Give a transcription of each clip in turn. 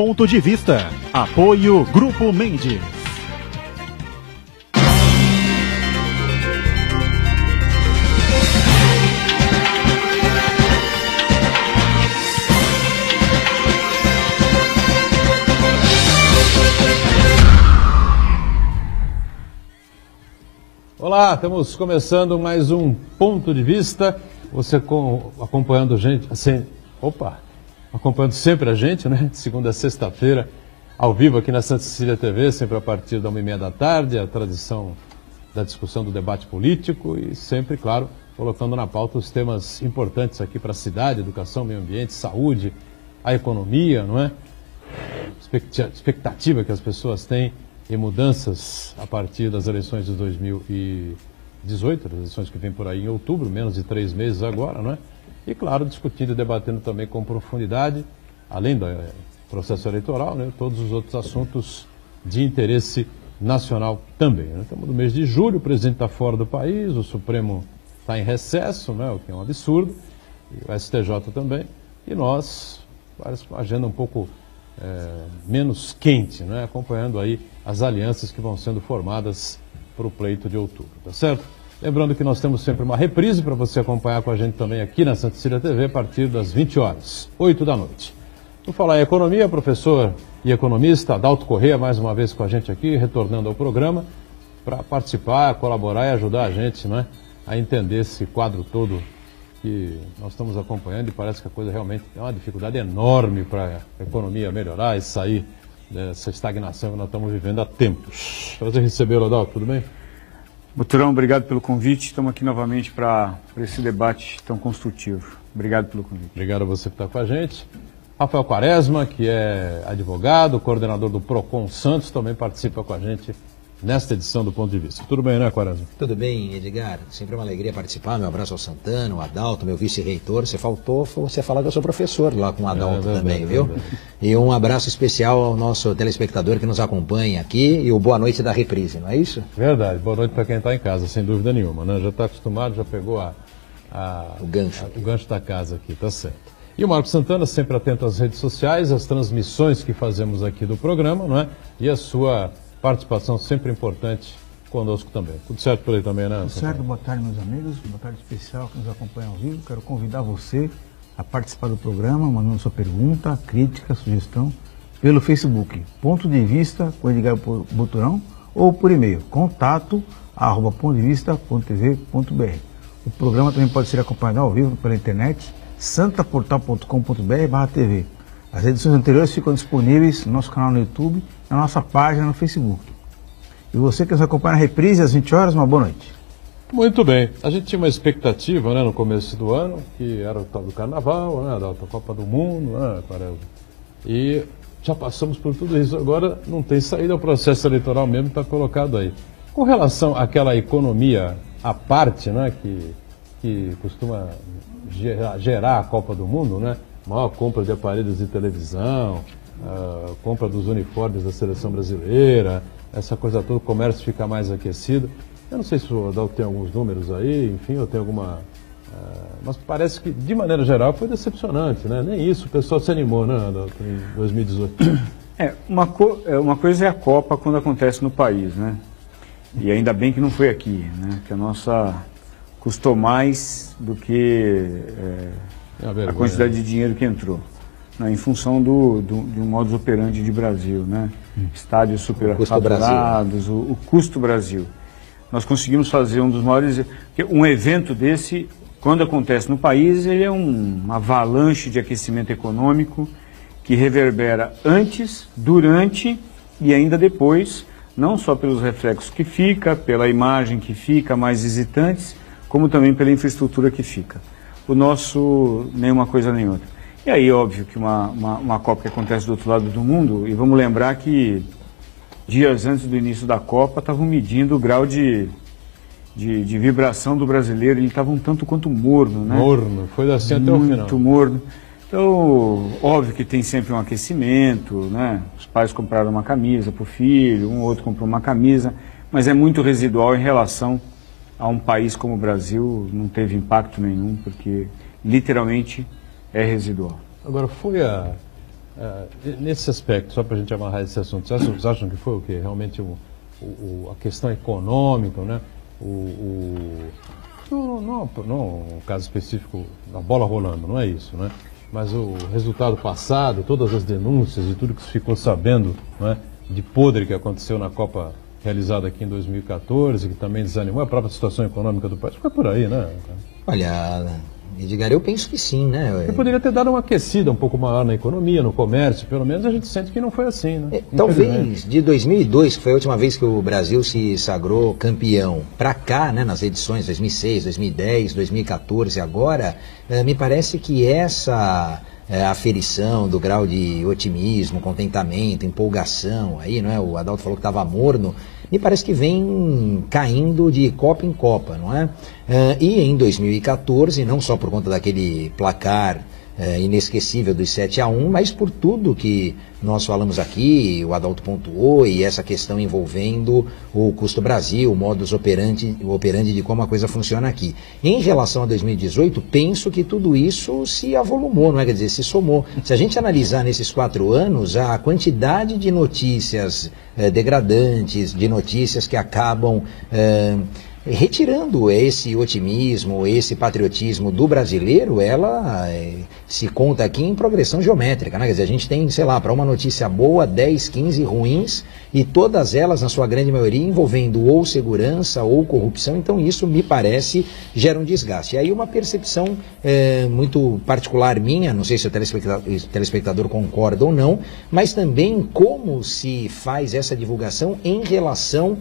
Ponto de Vista. Apoio Grupo Mendes. Olá, estamos começando mais um Ponto de Vista. Você acompanhando acompanhando sempre a gente, né? De segunda a sexta-feira, ao vivo aqui na Santa Cecília TV, sempre a partir da 1h30 da tarde, a tradição da discussão do debate político e sempre, claro, colocando na pauta os temas importantes aqui para a cidade, educação, meio ambiente, saúde, a economia, não é? Expectativa que as pessoas têm e mudanças a partir das eleições de 2018, as eleições que vêm por aí em outubro, menos de 3 meses agora, não é? E, claro, discutindo e debatendo também com profundidade, além do processo eleitoral, né, todos os outros assuntos de interesse nacional também. Né? Estamos no mês de julho, o presidente está fora do país, o Supremo está em recesso, né, o que é um absurdo, e o STJ também, e nós, parece com uma agenda um pouco menos quente, né, acompanhando aí as alianças que vão sendo formadas para o pleito de outubro, tá certo? Lembrando que nós temos sempre uma reprise para você acompanhar com a gente também aqui na Santa Cecília TV a partir das 20 horas, 8 da noite. Vou falar em economia, professor e economista Adalto Corrêa, mais uma vez com a gente aqui, retornando ao programa, para participar, colaborar e ajudar a gente, né, a entender esse quadro todo que nós estamos acompanhando e parece que a coisa realmente é uma dificuldade enorme para a economia melhorar e sair dessa estagnação que nós estamos vivendo há tempos. Prazer recebê-lo, Adalto, tudo bem? Buturão, obrigado pelo convite. Estamos aqui novamente para esse debate tão construtivo. Obrigado pelo convite. Obrigado a você que está com a gente. Rafael Quaresma, que é advogado, coordenador do Procon Santos, também participa com a gente nesta edição do Ponto de Vista. Tudo bem, né, Quaresma? Tudo bem, Edgar. Sempre uma alegria participar. Meu abraço ao Santana, ao Adalto, meu vice-reitor. Você faltou você falar que eu sou professor lá com o Adalto também, viu? E um abraço especial ao nosso telespectador que nos acompanha aqui e o boa noite da reprise, não é isso? Verdade. Boa noite para quem está em casa, sem dúvida nenhuma, né? Já está acostumado, já pegou o gancho da casa aqui, tá certo. E o Marcos Santana, sempre atento às redes sociais, às transmissões que fazemos aqui do programa, não é? E a sua participação sempre importante conosco também. Tudo certo por aí também, né? Tudo certo, boa tarde, meus amigos, boa tarde especial que nos acompanha ao vivo. Quero convidar você a participar do programa, mandando sua pergunta, crítica, sugestão, pelo Facebook, Ponto de Vista com Edgar Buturão, ou por e-mail, contato@pontodevista.tv.br. O programa também pode ser acompanhado ao vivo pela internet, santaportal.com.br/tv. As edições anteriores ficam disponíveis no nosso canal no YouTube, na nossa página no Facebook. E você que nos acompanha na reprise às 20 horas, uma boa noite. Muito bem. A gente tinha uma expectativa, né, no começo do ano, que era o tal do Carnaval, né, da Copa do Mundo, né, e já passamos por tudo isso. Agora não tem saída, o processo eleitoral mesmo está colocado aí. Com relação àquela economia à parte, né, que costuma gerar a Copa do Mundo, né, maior compra de aparelhos de televisão, compra dos uniformes da seleção brasileira, essa coisa toda, o comércio fica mais aquecido. Eu não sei se o Adalto tem alguns números aí, enfim, ou tem alguma... mas parece que, de maneira geral, foi decepcionante, né? Nem isso, o pessoal se animou, né, Adalto, em 2018. Uma coisa é a Copa quando acontece no país, né? E ainda bem que não foi aqui, né? Que a nossa custou mais do que a quantidade de dinheiro que entrou, né, em função de um modus operandi de Brasil, né? Estádios superfaturados, o custo Brasil. Nós conseguimos fazer um dos maiores... Um evento desse, quando acontece no país, ele é uma avalanche de aquecimento econômico que reverbera antes, durante e ainda depois, não só pelos reflexos que fica, pela imagem que fica, mais visitantes, como também pela infraestrutura que fica. O nosso, nem uma coisa nem outra. E aí, óbvio que uma Copa que acontece do outro lado do mundo, e vamos lembrar que dias antes do início da Copa estavam medindo o grau de vibração do brasileiro, ele estava um tanto quanto morno, né? Morno, foi assim até o final. Muito morno. Então, óbvio que tem sempre um aquecimento, né? Os pais compraram uma camisa para o filho, um outro comprou uma camisa, mas é muito residual em relação a um país como o Brasil, não teve impacto nenhum, porque literalmente é residual. Agora, foi nesse aspecto, só para a gente amarrar esse assunto, vocês acham que foi o quê? Realmente a questão econômica, né? Não o caso específico da bola rolando, não é isso, né? Mas o resultado passado, todas as denúncias e tudo que se ficou sabendo, né, de podre que aconteceu na Copa realizada aqui em 2014, que também desanimou a própria situação econômica do país, foi por aí, né? Olha, Edgar, eu penso que sim, né? Eu poderia ter dado uma aquecida um pouco maior na economia, no comércio, pelo menos a gente sente que não foi assim, né? Talvez de 2002, que foi a última vez que o Brasil se sagrou campeão, para cá, né, nas edições 2006, 2010, 2014, agora, me parece que essa aferição do grau de otimismo, contentamento, empolgação, aí, não é? O Adalto falou que estava morno, me parece que vem caindo de Copa em Copa, não é? E em 2014, não só por conta daquele placar inesquecível dos 7-1, mas por tudo que nós falamos aqui, o Adalto pontuou, e essa questão envolvendo o custo Brasil, o modus operandi de como a coisa funciona aqui. Em relação a 2018, penso que tudo isso se avolumou, não é? Quer dizer, se somou. Se a gente analisar nesses 4 anos, a quantidade de notícias degradantes, de notícias que acabam retirando esse otimismo, esse patriotismo do brasileiro, ela se conta aqui em progressão geométrica, né? Quer dizer, a gente tem, sei lá, para uma notícia boa, 10, 15 ruins, e todas elas, na sua grande maioria, envolvendo ou segurança ou corrupção. Então isso, me parece, gera um desgaste. E aí uma percepção muito particular minha, não sei se o telespectador concorda ou não, mas também como se faz essa divulgação em relação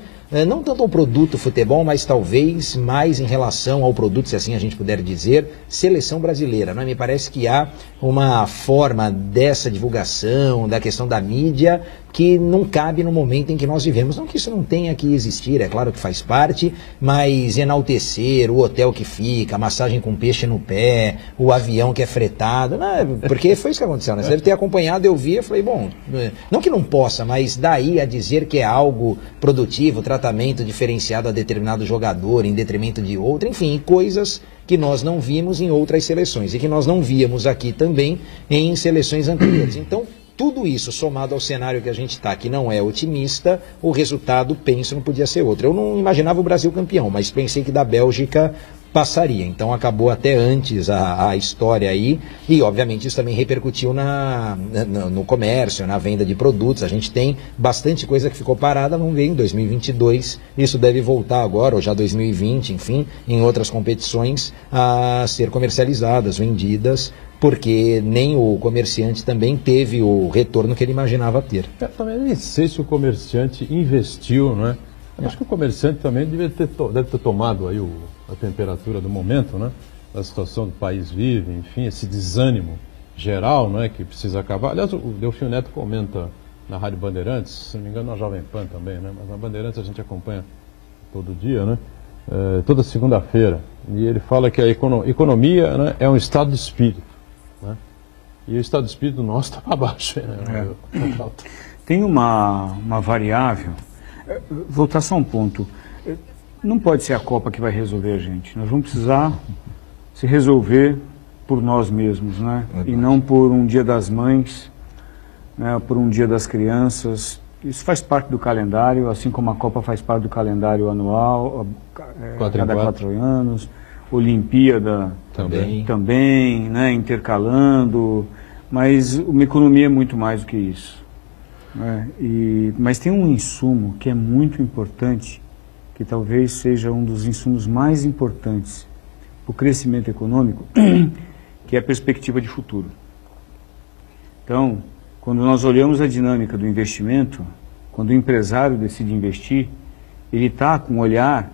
não tanto ao produto futebol, mas talvez mais em relação ao produto, se assim a gente puder dizer, seleção brasileira. Não é? Me parece que há uma forma dessa divulgação, da questão da mídia, que não cabe no momento em que nós vivemos. Não que isso não tenha que existir, é claro que faz parte, mas enaltecer o hotel que fica, a massagem com peixe no pé, o avião que é fretado, não, porque foi isso que aconteceu, né? Você deve ter acompanhado, eu vi, eu falei, bom, não que não possa, mas daí a dizer que é algo produtivo, tratamento diferenciado a determinado jogador em detrimento de outro, enfim, coisas que nós não vimos em outras seleções e que nós não víamos aqui também em seleções anteriores. Então, tudo isso somado ao cenário que a gente está, que não é otimista, o resultado, penso, não podia ser outro. Eu não imaginava o Brasil campeão, mas pensei que da Bélgica passaria. Então acabou até antes a história aí, e obviamente isso também repercutiu no comércio, na venda de produtos. A gente tem bastante coisa que ficou parada, vamos ver em 2022, isso deve voltar agora, ou já 2020, enfim, em outras competições, a ser comercializadas, vendidas, porque nem o comerciante também teve o retorno que ele imaginava ter. Eu também nem sei se o comerciante investiu, não é? Acho que o comerciante também deve ter tomado aí a temperatura do momento, né? Da situação do país vive, enfim, esse desânimo geral, não é? Que precisa acabar. Aliás, o Delfim Neto comenta na Rádio Bandeirantes, se não me engano na Jovem Pan também, né? Mas na Bandeirantes a gente acompanha todo dia, né? Toda segunda-feira. E ele fala que a economia, né, é um estado de espírito. Né? E o estado de espírito nosso está para baixo. Né? Tem uma variável, voltar só um ponto, não pode ser a Copa que vai resolver a gente, nós vamos precisar se resolver por nós mesmos, né? E não por um Dia das Mães, né? Por um Dia das Crianças. Isso faz parte do calendário, assim como a Copa faz parte do calendário anual, cada 4 anos. Olimpíada também, né, intercalando, mas uma economia é muito mais do que isso. Né? Mas tem um insumo que é muito importante, que talvez seja um dos insumos mais importantes para o crescimento econômico, que é a perspectiva de futuro. Então, quando nós olhamos a dinâmica do investimento, quando o empresário decide investir, ele está com um olhar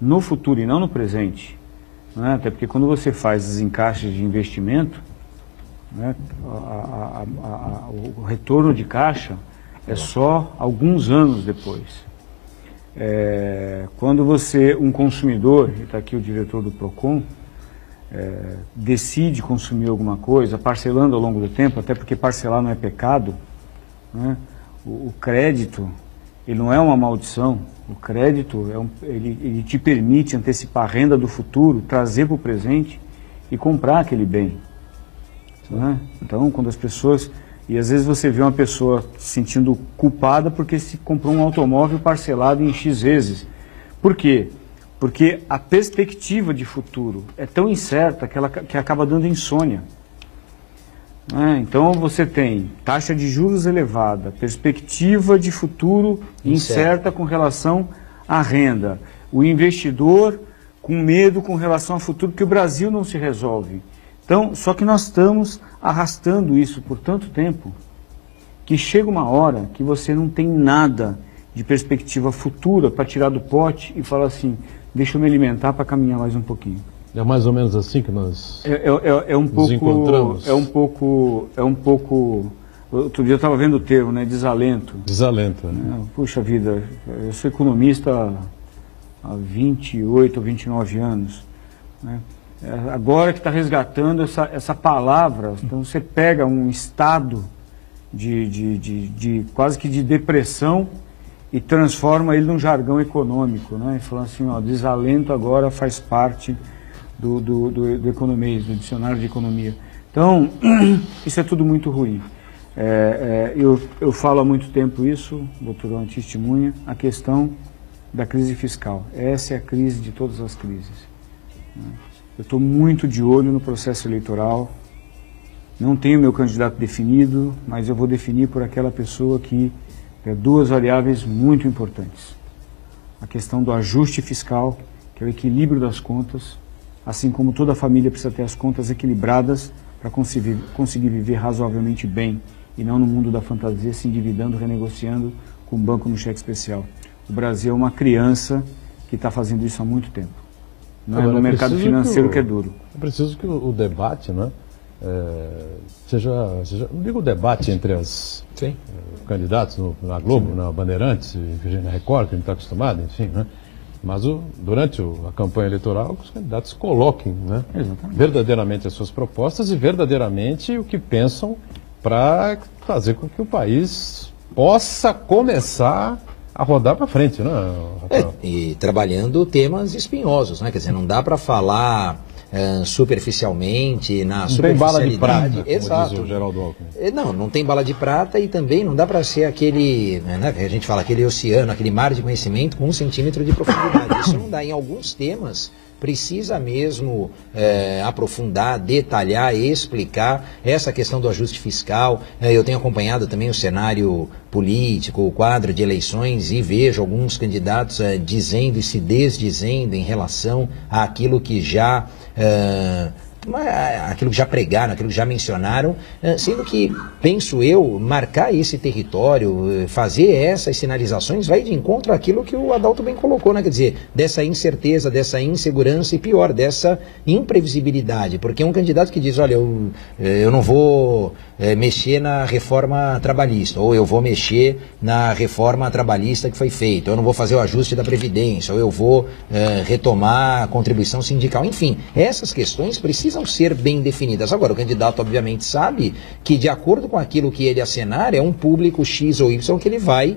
no futuro e não no presente. Né? Até porque quando você faz os encaixes de investimento, né, o retorno de caixa é só alguns anos depois. Quando um consumidor, está aqui o diretor do Procon, decide consumir alguma coisa, parcelando ao longo do tempo, até porque parcelar não é pecado, né? O crédito, ele não é uma maldição. O crédito, ele te permite antecipar a renda do futuro, trazer para o presente e comprar aquele bem. Né? Então, quando as pessoas E às vezes você vê uma pessoa se sentindo culpada porque se comprou um automóvel parcelado em X vezes. Por quê? Porque a perspectiva de futuro é tão incerta que acaba dando insônia. Então você tem taxa de juros elevada, perspectiva de futuro incerta com relação à renda, o investidor com medo com relação ao futuro, porque o Brasil não se resolve. Então, só que nós estamos arrastando isso por tanto tempo que chega uma hora que você não tem nada de perspectiva futura para tirar do pote e falar assim, deixa eu me alimentar para caminhar mais um pouquinho. É mais ou menos assim que nós nos encontramos? É um pouco... Outro dia eu estava vendo o termo, né? Desalento. Desalento, né? Puxa vida, eu sou economista há 28 ou 29 anos, né? Agora que está resgatando essa palavra, então você pega um estado de quase que de depressão e transforma ele num jargão econômico, né? E falando assim, ó, desalento agora faz parte do economês, do dicionário de economia. Então, isso é tudo muito ruim. Eu falo há muito tempo isso, o doutor Ron testemunha, a questão da crise fiscal. Essa é a crise de todas as crises. Eu estou muito de olho no processo eleitoral, não tenho meu candidato definido, mas eu vou definir por aquela pessoa que tem duas variáveis muito importantes. A questão do ajuste fiscal, que é o equilíbrio das contas, assim como toda família precisa ter as contas equilibradas para conseguir viver razoavelmente bem e não no mundo da fantasia, se endividando, renegociando com o banco no cheque especial. O Brasil é uma criança que está fazendo isso há muito tempo. Não é no mercado financeiro que é duro. É preciso que o debate, né, seja, não digo o debate entre os candidatos na Globo, na Bandeirantes, na Record, que a gente está acostumado, enfim, né? Mas durante a campanha eleitoral, os candidatos coloquem, né, verdadeiramente as suas propostas e verdadeiramente o que pensam para fazer com que o país possa começar a rodar para frente, né, Rafael? E trabalhando temas espinhosos, né? Quer dizer, não dá para falar superficialmente, na superficialidade. Não tem bala de prata, exato. Como diz o Geraldo Alckmin. Não tem bala de prata e também não dá para ser aquele, né, a gente fala, aquele oceano, aquele mar de conhecimento com 1 centímetro de profundidade. Isso não dá. Em alguns temas precisa mesmo aprofundar, detalhar, explicar essa questão do ajuste fiscal. Eu tenho acompanhado também o cenário político, o quadro de eleições e vejo alguns candidatos dizendo e se desdizendo em relação àquilo que já pregaram, aquilo que já mencionaram, sendo que, penso eu, marcar esse território, fazer essas sinalizações vai de encontro àquilo que o Adalto bem colocou, né? Quer dizer, dessa incerteza, dessa insegurança e pior, dessa imprevisibilidade, porque um candidato que diz, olha, eu não vou mexer na reforma trabalhista, ou eu vou mexer na reforma trabalhista que foi feita, ou eu não vou fazer o ajuste da Previdência, ou eu vou retomar a contribuição sindical, enfim, essas questões precisam ser bem definidas. Agora, o candidato obviamente sabe que de acordo com aquilo que ele acenar, é um público X ou Y que ele vai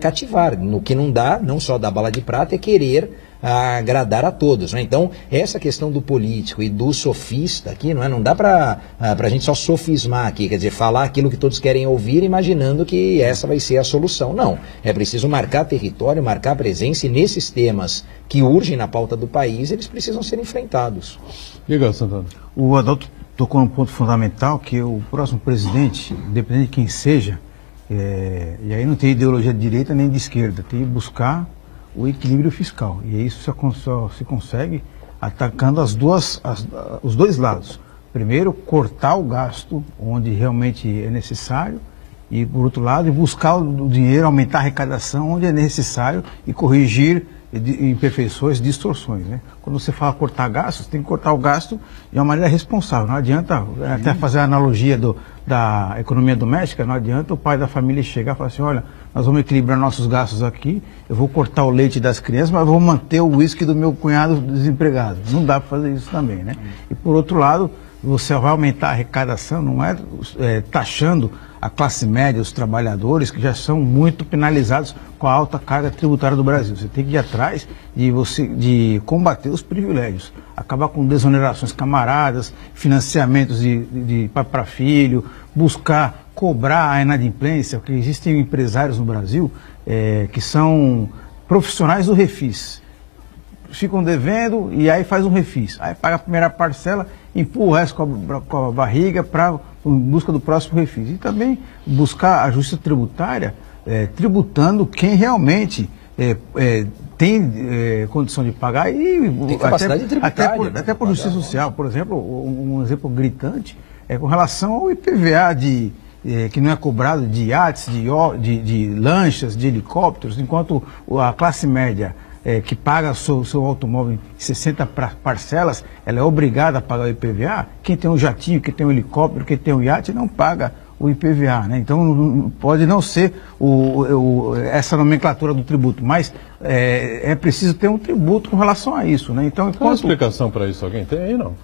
cativar. No que não dá, não só da bala de prata, é querer agradar a todos, né? Então, essa questão do político e do sofista aqui, não dá para a gente só sofismar aqui, quer dizer, falar aquilo que todos querem ouvir, imaginando que essa vai ser a solução. Não, é preciso marcar território, marcar presença, e nesses temas que urgem na pauta do país, eles precisam ser enfrentados. Diga, Santana. O Adalto tocou num ponto fundamental, que o próximo presidente, independente de quem seja, e aí não tem ideologia de direita nem de esquerda, tem que buscar o equilíbrio fiscal. E isso só se consegue atacando os dois lados. Primeiro, cortar o gasto onde realmente é necessário, e por outro lado, buscar o dinheiro, aumentar a arrecadação onde é necessário e corrigir imperfeições, distorções, né? Quando você fala cortar gastos, tem que cortar o gasto de uma maneira responsável. Não adianta, até fazer a analogia da economia doméstica, não adianta o pai da família chegar e falar assim, olha, nós vamos equilibrar nossos gastos aqui, eu vou cortar o leite das crianças, mas vou manter o uísque do meu cunhado desempregado. Não dá para fazer isso também, né? E por outro lado, você vai aumentar a arrecadação, não é taxando a classe média, os trabalhadores, que já são muito penalizados com a alta carga tributária do Brasil. Você tem que ir atrás de combater os privilégios, acabar com desonerações camaradas, financiamentos de pai para filho, buscar cobrar a inadimplência, porque existem empresários no Brasil que são profissionais do refis. Ficam devendo e aí faz um refis. Aí paga a primeira parcela, empurra o resto com a barriga em busca do próximo refis. E também buscar a justiça tributária, tributando quem realmente tem condição de pagar e tem capacidade tributária, até por justiça social. Por exemplo, um exemplo gritante é com relação ao IPVA que não é cobrado de iates, de lanchas, de helicópteros, enquanto a classe média que paga seu automóvel em 60 parcelas, ela é obrigada a pagar o IPVA. Quem tem um jatinho, quem tem um helicóptero, quem tem um iate, não paga o IPVA, né? Então pode não ser essa nomenclatura do tributo, mas é preciso ter um tributo com relação a isso, né? Então, Qual a explicação para isso? Alguém tem aí, não?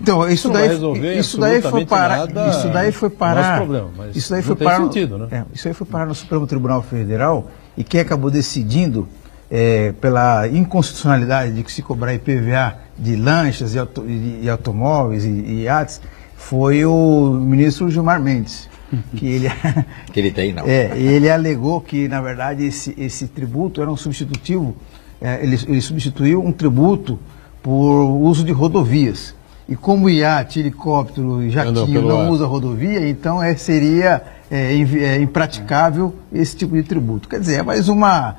Então, isso daí foi parar. Isso daí foi parar. Problema, mas isso daí foi tem parar. Sentido, né? Isso aí foi parar no Supremo Tribunal Federal e quem acabou decidindo pela inconstitucionalidade de que se cobrar IPVA de lanchas e automóveis e iates foi o ministro Gilmar Mendes. Que ele tem, não. Ele alegou que, na verdade, esse tributo era um substitutivo, ele substituiu um tributo por uso de rodovias. E como iate, helicóptero e jatinho não usa rodovia, então seria impraticável esse tipo de tributo. Quer dizer, é mais uma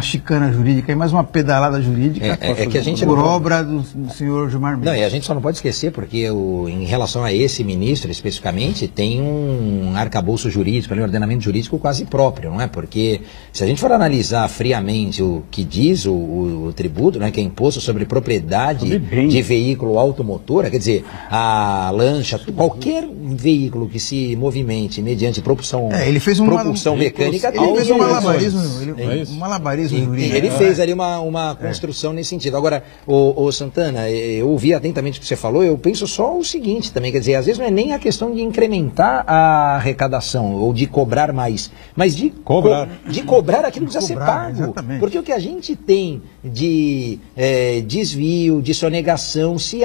chicana jurídica, mais uma pedalada jurídica que a gente por obra do senhor Gilmar Mendes. Não, e a gente só não pode esquecer, porque em relação a esse ministro especificamente, tem um arcabouço jurídico, um ordenamento jurídico quase próprio, não é? Porque se a gente for analisar friamente o que diz o tributo, né, que é imposto sobre propriedade de veículo automotor, quer dizer, a lancha, qualquer veículo que se movimente mediante propulsão mecânica, ele fez um malabarismo jurídico. Ele fez ali uma construção nesse sentido. Agora, o Santana, eu ouvi atentamente o que você falou, eu penso só o seguinte também, quer dizer, às vezes não é nem a questão de incrementar a arrecadação ou de cobrar mais, mas de cobrar aquilo que precisa ser pago. Exatamente. Porque o que a gente tem de desvio, de sonegação, se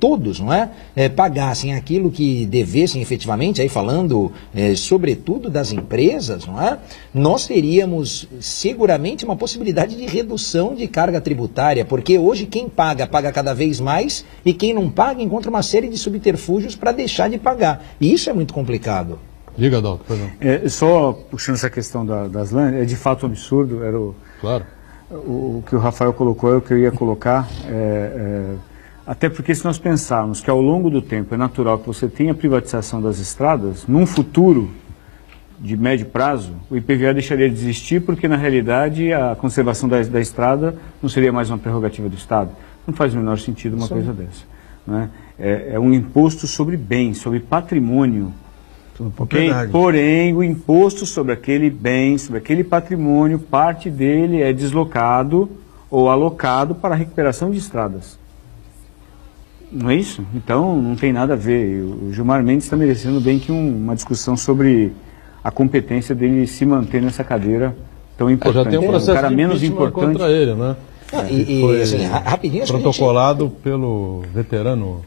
todos, não é, pagassem aquilo que devessem efetivamente, aí falando sobretudo das empresas, não é, nós teríamos seguramente uma possibilidade de redução de carga tributária, porque hoje quem paga cada vez mais e quem não paga encontra uma série de subterfúgios para deixar de pagar. E isso é muito complicado. Diga, Adalto, perdão. Só puxando essa questão das lanchas, é de fato um absurdo, Claro. O que o Rafael colocou é o que eu ia colocar, até porque se nós pensarmos que ao longo do tempo é natural que você tenha privatização das estradas, num futuro de médio prazo, o IPVA deixaria de existir porque, na realidade, a conservação da estrada não seria mais uma prerrogativa do Estado. Não faz o menor sentido uma coisa dessa. Né? É um imposto sobre bens, sobre patrimônio. Okay? Porém, o imposto sobre aquele bem, sobre aquele patrimônio, parte dele é deslocado ou alocado para a recuperação de estradas. Não é isso? Então, não tem nada a ver. O Gilmar Mendes está merecendo bem que uma discussão sobre a competência dele se manter nessa cadeira tão importante. Já tem um processo cara menos importante contra ele, né? Foi assim, rapidinho, protocolado pelo veterano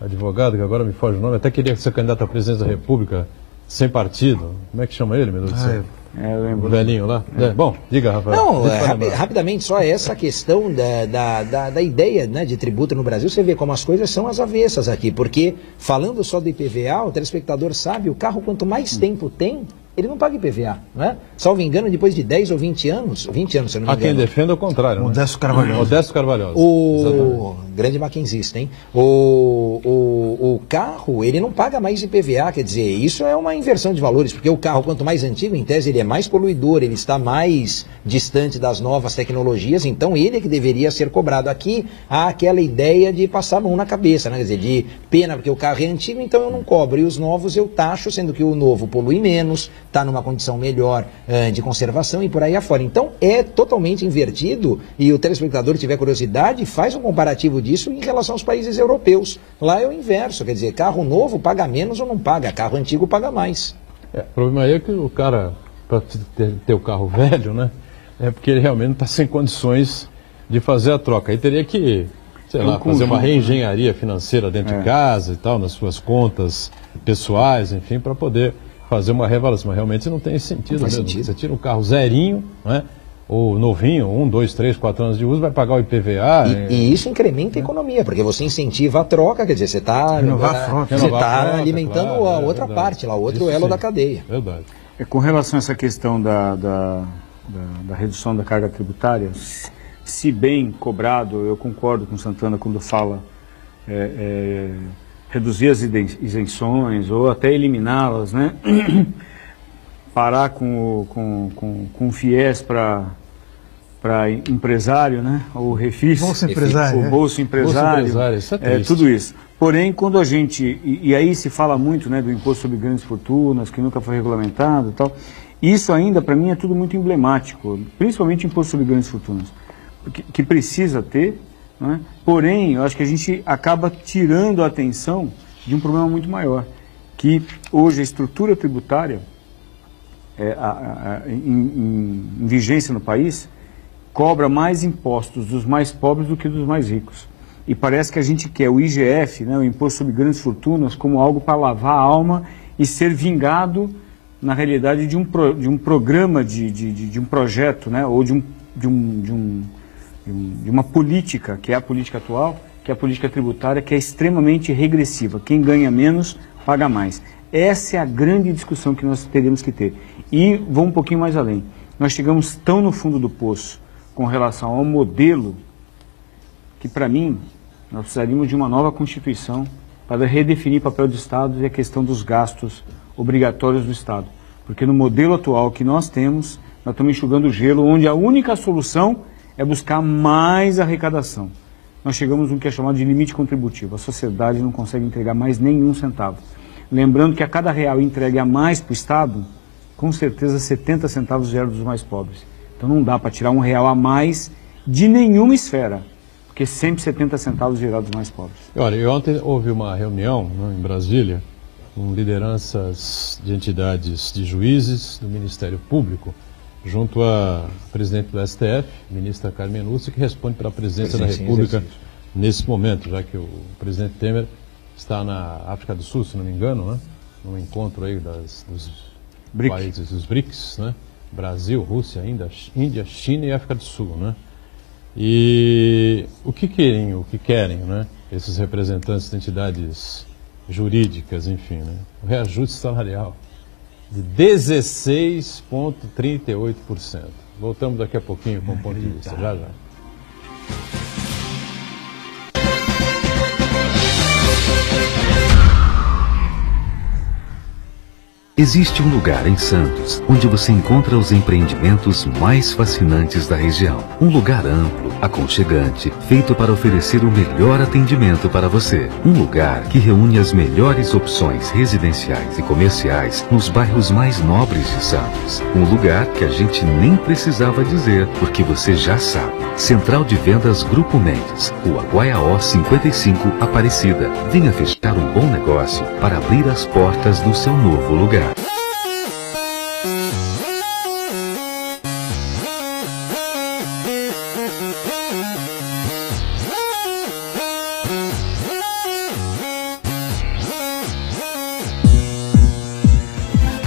advogado, que agora me foge o nome, até queria ser candidato à presidência da República sem partido. Como é que chama ele, meu Deus do céu? Eu lembro. O velhinho lá. Bom, diga, Rafael. Não, rapidamente, só essa questão da ideia, né, de tributo no Brasil, você vê como as coisas são às avessas aqui, porque falando só do IPVA, o telespectador sabe, o carro quanto mais tempo tem, ele não paga IPVA, não é? Salvo engano, depois de 10 ou 20 anos, se eu não me engano. Há quem defenda o contrário. Modesto Carvalhosa. Modesto Carvalhosa. O grande maquinzista, hein? O carro, ele não paga mais IPVA, quer dizer, isso é uma inversão de valores, porque o carro, quanto mais antigo, em tese, ele é mais poluidor, ele está mais distante das novas tecnologias, então ele é que deveria ser cobrado. Aqui há aquela ideia de passar a mão na cabeça, né? Quer dizer, de pena porque o carro é antigo, então eu não cobro, e os novos eu taxo, sendo que o novo polui menos, está numa condição melhor de conservação e por aí afora. Então é totalmente invertido, e o telespectador tiver curiosidade, faz um comparativo disso em relação aos países europeus. Lá é o inverso, quer dizer, carro novo paga menos ou não paga, carro antigo paga mais. O problema aí é que o cara, para ter o carro velho, né, é porque ele realmente não está sem condições de fazer a troca. Aí teria que, sei lá, fazer uma reengenharia financeira dentro de casa e tal, nas suas contas pessoais, enfim, para poder fazer uma reavaliação. Mas realmente não tem sentido mesmo. Você tira um carro zerinho, né? Ou novinho, 1, 2, 3, 4 anos de uso, vai pagar o IPVA. E isso incrementa a economia, porque você incentiva a troca, quer dizer, você está alimentando claro, a outra parte, lá, outro elo da cadeia. Verdade. Com relação a essa questão da redução da carga tributária, se bem cobrado, eu concordo com o Santana quando fala reduzir as isenções ou até eliminá-las, né? Parar com o FIES para empresário, né? O refis, bolsa empresário, o bolso empresário, isso é tudo isso. Porém, quando a gente, e aí se fala muito, né, do imposto sobre grandes fortunas, que nunca foi regulamentado e tal, isso ainda para mim é tudo muito emblemático, principalmente imposto sobre grandes fortunas, que precisa ter, né? Porém, eu acho que a gente acaba tirando a atenção de um problema muito maior, que hoje a estrutura tributária em vigência no país cobra mais impostos dos mais pobres do que dos mais ricos. E parece que a gente quer o IGF, né, o Imposto sobre Grandes Fortunas, como algo para lavar a alma e ser vingado, na realidade, de um programa, de um projeto, né, ou de uma política, que é a política atual, que é a política tributária, que é extremamente regressiva. Quem ganha menos, paga mais. Essa é a grande discussão que nós teremos que ter. E vou um pouquinho mais além. Nós chegamos tão no fundo do poço com relação ao modelo que, para mim, nós precisaríamos de uma nova Constituição para redefinir o papel do Estado e a questão dos gastos obrigatórios do Estado. Porque no modelo atual que nós temos, nós estamos enxugando gelo, onde a única solução é buscar mais arrecadação. Nós chegamos no que é chamado de limite contributivo. A sociedade não consegue entregar mais nenhum centavo. Lembrando que a cada real entregue a mais para o Estado, com certeza 70 centavos vieram dos mais pobres. Então não dá para tirar um real a mais de nenhuma esfera, porque sempre 70 centavos vieram dos mais pobres. Olha, ontem houve uma reunião, né, em Brasília, com lideranças de entidades de juízes do Ministério Público, junto à presidente do STF, ministra Carmen Lúcia, que responde pela presidência da República nesse momento, já que o presidente Temer está na África do Sul, se não me engano, né? Num encontro aí dos países dos BRICS, né? Brasil, Rússia, Índia, China e África do Sul, né? E o que querem, né? Esses representantes de entidades jurídicas, enfim, né? O reajuste salarial de 16,38%. Voltamos daqui a pouquinho com o ponto de vista, já. Existe um lugar em Santos onde você encontra os empreendimentos mais fascinantes da região. Um lugar amplo, aconchegante, feito para oferecer o melhor atendimento para você. Um lugar que reúne as melhores opções residenciais e comerciais nos bairros mais nobres de Santos. Um lugar que a gente nem precisava dizer, porque você já sabe. Central de Vendas Grupo Mendes, Rua Guaiaó 55, Aparecida. Venha fechar um bom negócio para abrir as portas do seu novo lugar.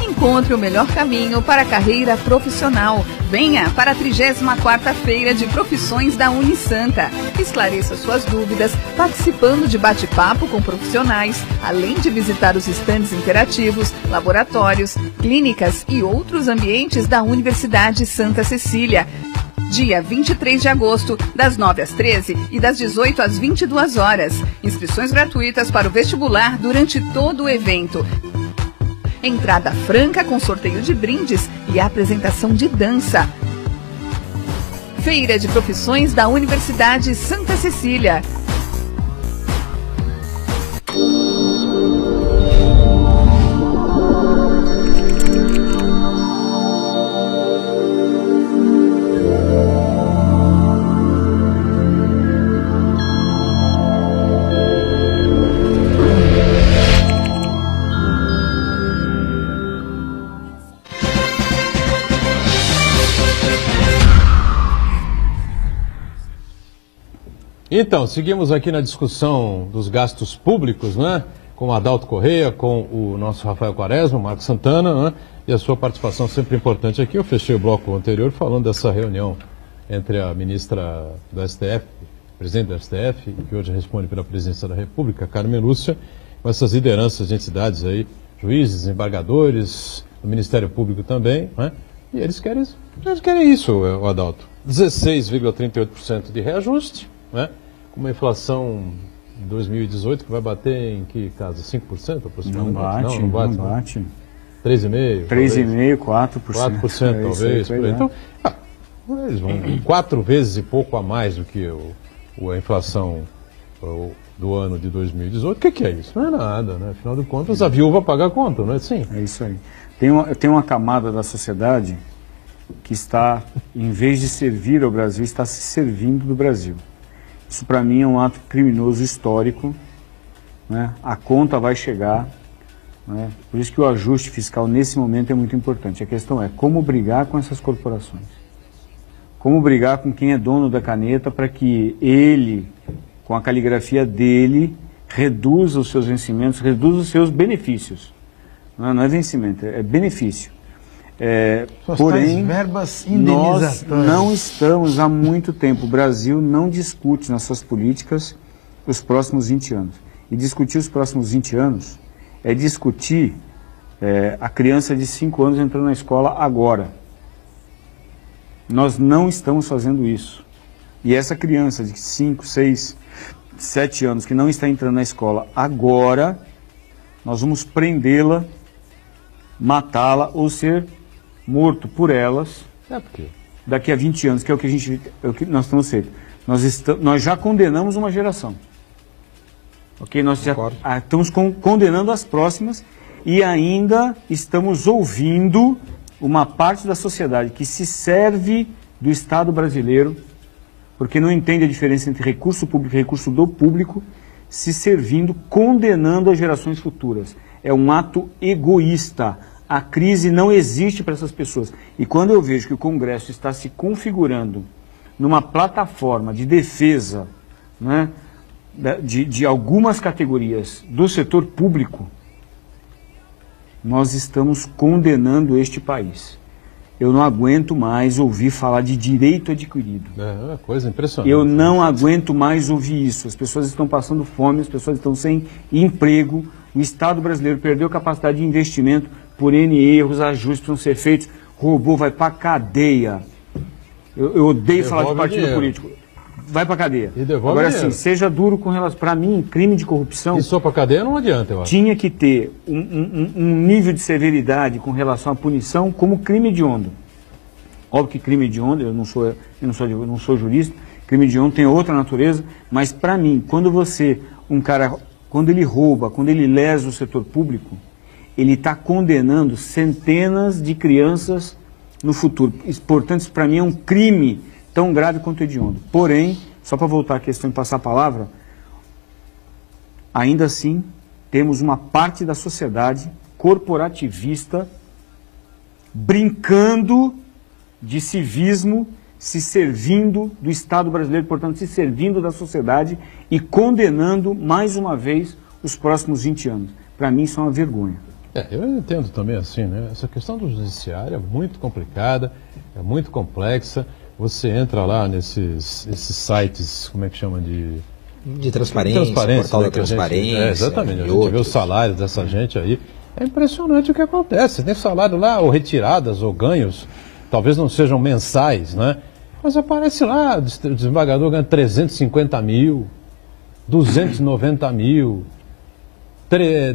Encontre o melhor caminho para a carreira profissional. Venha para a 34ª Feira de Profissões da Unisanta. Esclareça suas dúvidas participando de bate-papo com profissionais, além de visitar os estandes interativos, laboratórios, clínicas e outros ambientes da Universidade Santa Cecília. Dia 23 de agosto, das 9 às 13 e das 18 às 22 horas. Inscrições gratuitas para o vestibular durante todo o evento. Entrada franca com sorteio de brindes e apresentação de dança. Feira de Profissões da Universidade Santa Cecília. Então, seguimos aqui na discussão dos gastos públicos, né? com o Adalto Correia, com o nosso Rafael Quaresma, o Marcos Santana, né? E a sua participação sempre importante aqui. Eu fechei o bloco anterior falando dessa reunião entre a ministra do STF, presidente do STF, que hoje responde pela presidência da República, Carmen Lúcia, com essas lideranças de entidades aí, juízes, embargadores, do Ministério Público também, né? E eles querem isso, Adalto. 16,38% de reajuste, né? Com uma inflação em 2018 que vai bater em que caso? 5% aproximadamente? Não bate. 3,5%? 3,5%, 4%. 4% talvez. Por aí. Então, eles vão 4 vezes e pouco a mais do que a inflação do ano de 2018. O que é isso? Não é nada, né? Afinal de contas, a viúva paga a conta, não é assim? É isso aí. Tem uma camada da sociedade que está, em vez de servir ao Brasil, está se servindo do Brasil. Isso, para mim, é um ato criminoso histórico, né? A conta vai chegar, né? Por isso que o ajuste fiscal, nesse momento, é muito importante. A questão é como brigar com essas corporações. Como brigar com quem é dono da caneta para que ele, com a caligrafia dele, reduza os seus vencimentos, reduza os seus benefícios. Não é vencimento, é benefício. Porém, verbas nós não estamos há muito tempo. O Brasil não discute nas suas políticas os próximos 20 anos. E discutir os próximos 20 anos é discutir a criança de 5 anos entrando na escola agora. Nós não estamos fazendo isso. E essa criança de 5, 6, 7 anos que não está entrando na escola agora, nós vamos prendê-la, matá-la ou ser morto por elas daqui a 20 anos, que é o que nós estamos feito. Nós já condenamos uma geração. Ok? Nós já estamos condenando as próximas e ainda estamos ouvindo uma parte da sociedade que se serve do Estado brasileiro, porque não entende a diferença entre recurso público e recurso do público, se servindo, condenando as gerações futuras. É um ato egoísta. A crise não existe para essas pessoas. E quando eu vejo que o Congresso está se configurando numa plataforma de defesa, né, de algumas categorias do setor público, nós estamos condenando este país. Eu não aguento mais ouvir falar de direito adquirido. É uma coisa impressionante. Eu não aguento mais ouvir isso. As pessoas estão passando fome, as pessoas estão sem emprego. O Estado brasileiro perdeu capacidade de investimento por N erros, ajustes precisam ser feitos. Roubou, vai para cadeia. Eu odeio falar de partido político. Vai para cadeia. E devolve agora dinheiro. sim, seja duro com relação... Para mim, crime de corrupção... E só para cadeia não adianta, eu acho. Tinha que ter um nível de severidade com relação à punição como crime hediondo. Óbvio que crime hediondo, eu não sou jurista, crime hediondo tem outra natureza, mas para mim, quando ele rouba, quando ele lesa o setor público, ele está condenando centenas de crianças no futuro. Portanto, isso para mim é um crime tão grave quanto hediondo. Porém, só para voltar à questão e passar a palavra, ainda assim, temos uma parte da sociedade corporativista brincando de civismo, se servindo do Estado brasileiro, portanto, se servindo da sociedade e condenando, mais uma vez, os próximos 20 anos. Para mim, isso é uma vergonha. Eu entendo também assim, né? Essa questão do judiciário é muito complicada, é muito complexa. Você entra lá nesses sites, como é que chama de transparência, portal da transparência. Exatamente, a gente vê os salários dessa gente aí. É impressionante o que acontece. Tem salário lá, ou retiradas, ou ganhos, talvez não sejam mensais, né? Mas aparece lá, o desembargador ganha 350 mil, 290 mil,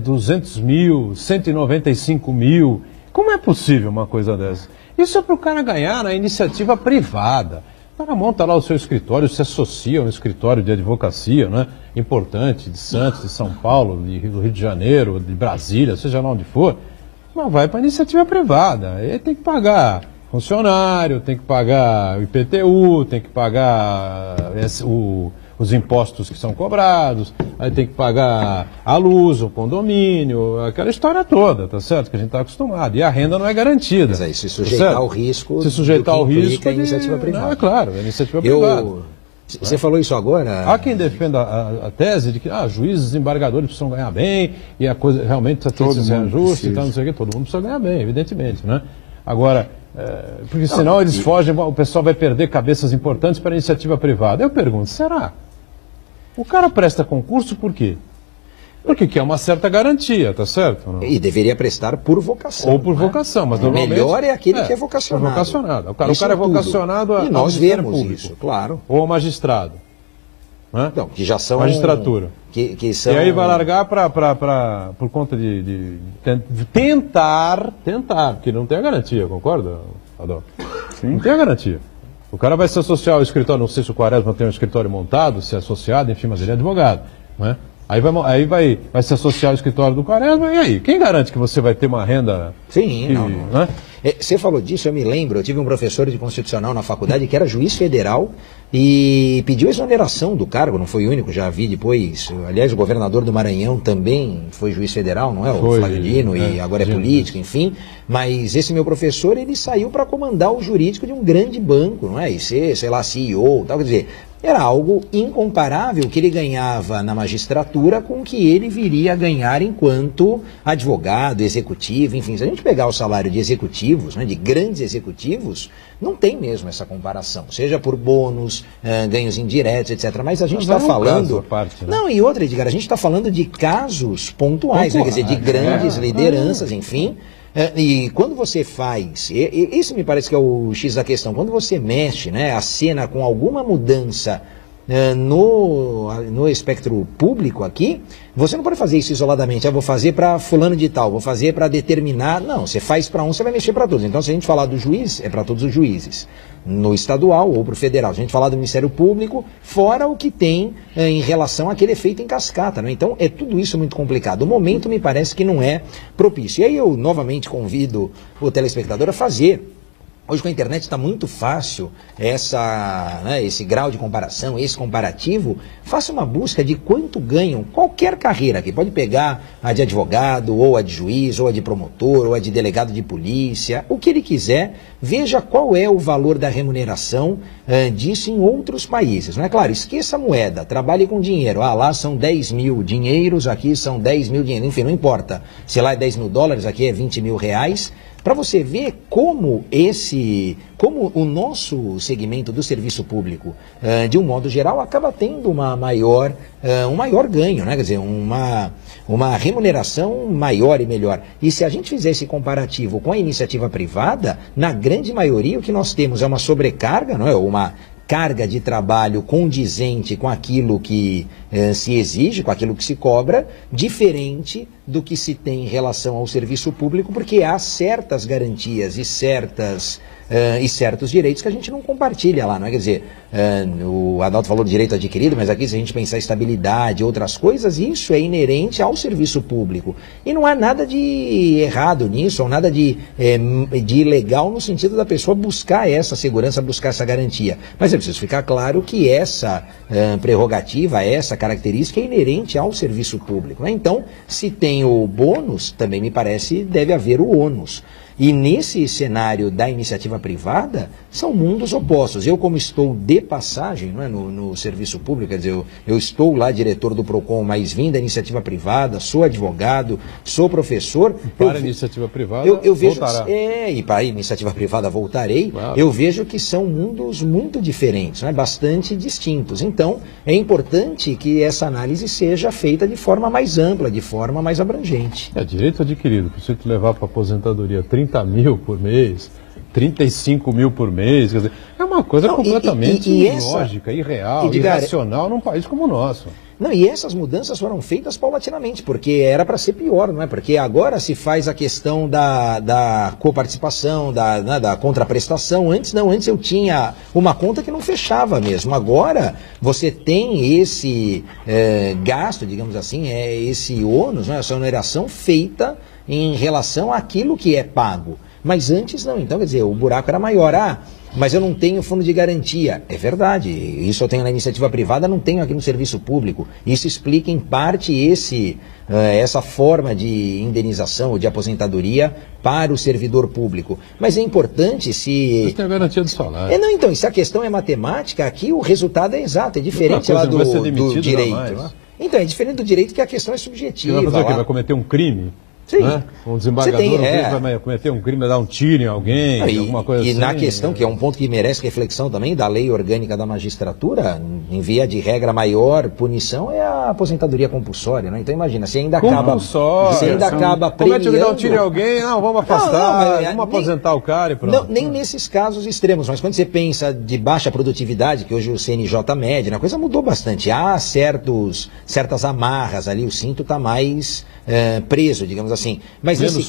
200 mil, 195 mil. Como é possível uma coisa dessa? Isso é para o cara ganhar na iniciativa privada. O cara monta lá o seu escritório, se associa a um escritório de advocacia, né? Importante, de Santos, de São Paulo, do Rio de Janeiro, de Brasília, seja lá onde for, mas vai para a iniciativa privada. Aí tem que pagar funcionário, tem que pagar o IPTU, tem que pagar os impostos que são cobrados, aí tem que pagar a luz, o condomínio, aquela história toda, tá certo? Que a gente está acostumado. E a renda não é garantida. Mas aí, se sujeitar ao risco. Se sujeitar ao risco. A iniciativa privada. Não, é claro, a iniciativa privada. Você falou isso agora? Há quem defenda a tese de que juízes desembargadores precisam ganhar bem e a coisa realmente precisa ter esse reajuste e tal, não sei o que, todo mundo precisa ganhar bem, evidentemente, né? Agora, porque senão eles fogem, o pessoal vai perder cabeças importantes para a iniciativa privada. Eu pergunto, será? O cara presta concurso por quê? Porque quer uma certa garantia, tá certo? Não? E deveria prestar por vocação. Ou por vocação, mas normalmente... Melhor é aquele que é vocacionado. Vocacionado. O cara é vocacionado e nós vemos público, isso, claro. Ou ao magistrado. Né? Não, que já são... Magistratura. Que são... E aí vai largar por conta de tentar, porque não tem a garantia, concorda, Adolfo? Sim. Não tem a garantia. O cara vai se associar ao escritório, não sei se o Quaresma tem um escritório montado, se é associado, enfim, mas ele é advogado, né? Aí vai se associar ao escritório do Quaresma, e aí? Quem garante que você vai ter uma renda... Sim, não. Né? Você falou disso, eu me lembro, eu tive um professor de Constitucional na faculdade que era juiz federal e pediu exoneração do cargo, não foi o único, já vi depois. Aliás, o governador do Maranhão também foi juiz federal, não é? O Flávio Dino, e agora é político, enfim. Mas esse meu professor, ele saiu para comandar o jurídico de um grande banco, não é? E ser, sei lá, CEO, tal, quer dizer... Era algo incomparável que ele ganhava na magistratura com o que ele viria a ganhar enquanto advogado, executivo, enfim. Se a gente pegar o salário de executivos, né, de grandes executivos, não tem mesmo essa comparação. Seja por bônus, ganhos indiretos, etc. Mas a gente está falando... Parte, né? Não, e outra, Edgar, a gente está falando de casos pontuais, né, quer dizer, de grandes lideranças, enfim... E quando você faz, isso me parece que é o X da questão, quando você mexe, né, a cena com alguma mudança no espectro público aqui, você não pode fazer isso isoladamente, vou fazer para fulano de tal, vou fazer para determinar, não, você faz para um, você vai mexer para todos. Então se a gente falar do juiz, é para todos os juízes, no estadual ou para o federal. Se a gente falar do Ministério Público, fora o que tem em relação àquele efeito em cascata, né? Então é tudo isso muito complicado. O momento me parece que não é propício. E aí eu novamente convido o telespectador a fazer. Hoje com a internet está muito fácil esse grau de comparação, esse comparativo. Faça uma busca de quanto ganham qualquer carreira aqui. Pode pegar a de advogado, ou a de juiz, ou a de promotor, ou a de delegado de polícia, o que ele quiser. Veja qual é o valor da remuneração disso em outros países. Não é claro, esqueça a moeda, trabalhe com dinheiro. Lá são 10 mil dinheiros, aqui são 10 mil dinheiros. Enfim, não importa. Se lá é 10 mil dólares, aqui é 20 mil reais. Para você ver como o nosso segmento do serviço público, de um modo geral, acaba tendo um maior ganho, né? Quer dizer, uma remuneração maior e melhor. E se a gente fizer esse comparativo com a iniciativa privada, na grande maioria o que nós temos é uma sobrecarga, não é? Uma carga de trabalho condizente com aquilo que se exige, com aquilo que se cobra, diferente do que se tem em relação ao serviço público, porque há certas garantias e certos direitos que a gente não compartilha lá, não é? Quer dizer, o Adalto falou de direito adquirido, mas aqui se a gente pensar em estabilidade, outras coisas, isso é inerente ao serviço público. E não há nada de errado nisso, ou nada de ilegal no sentido da pessoa buscar essa segurança, buscar essa garantia. Mas é preciso ficar claro que essa prerrogativa, essa característica é inerente ao serviço público, né? Então, se tem o bônus, também me parece deve haver o ônus. E nesse cenário da iniciativa privada, são mundos opostos. Eu, como estou de passagem, não é, no serviço público, quer dizer, eu estou lá diretor do PROCON, mas vim da iniciativa privada, sou advogado, sou professor. Para a iniciativa privada, eu vejo voltará. E para a iniciativa privada voltarei, claro. Eu vejo que são mundos muito diferentes, né, bastante distintos. Então, é importante que essa análise seja feita de forma mais ampla, de forma mais abrangente. Direito adquirido, para você levar para a aposentadoria 30 mil por mês, 35 mil por mês, quer dizer, é uma coisa completamente ilógica, irreal, irracional num país como o nosso. Não, e essas mudanças foram feitas paulatinamente, porque era para ser pior, não é? Porque agora se faz a questão da coparticipação, da contraprestação. Antes não, antes eu tinha uma conta que não fechava mesmo. Agora você tem esse gasto, digamos assim, esse ônus, né? Essa oneração feita em relação àquilo que é pago. Mas antes não, então quer dizer, o buraco era maior. Mas eu não tenho fundo de garantia. É verdade, isso eu tenho na iniciativa privada, não tenho aqui no serviço público. Isso explica em parte essa forma de indenização ou de aposentadoria para o servidor público. Mas é importante se... Mas tem a garantia do salário. Não, então, se a questão é matemática, aqui o resultado é exato, é diferente lá do direito. Né? Então, é diferente do direito que a questão é subjetiva. Vai fazer o quê? Vai cometer um crime? Sim. Né? Um desembargador vai cometer um crime, vai dar um tiro em alguém, alguma coisa assim. E na questão, que é um ponto que merece reflexão também, da lei orgânica da magistratura, em via de regra, a maior punição é a aposentadoria compulsória, né? Então imagina, se ainda acaba premiando... Como é que dar um tiro em alguém? Não, vamos afastar, vamos aposentar o cara e pronto. Não, nem nesses casos extremos, mas quando você pensa de baixa produtividade, que hoje o CNJ mede, a coisa mudou bastante. Há certas amarras ali, o cinto está mais... preso, digamos assim. Mas menos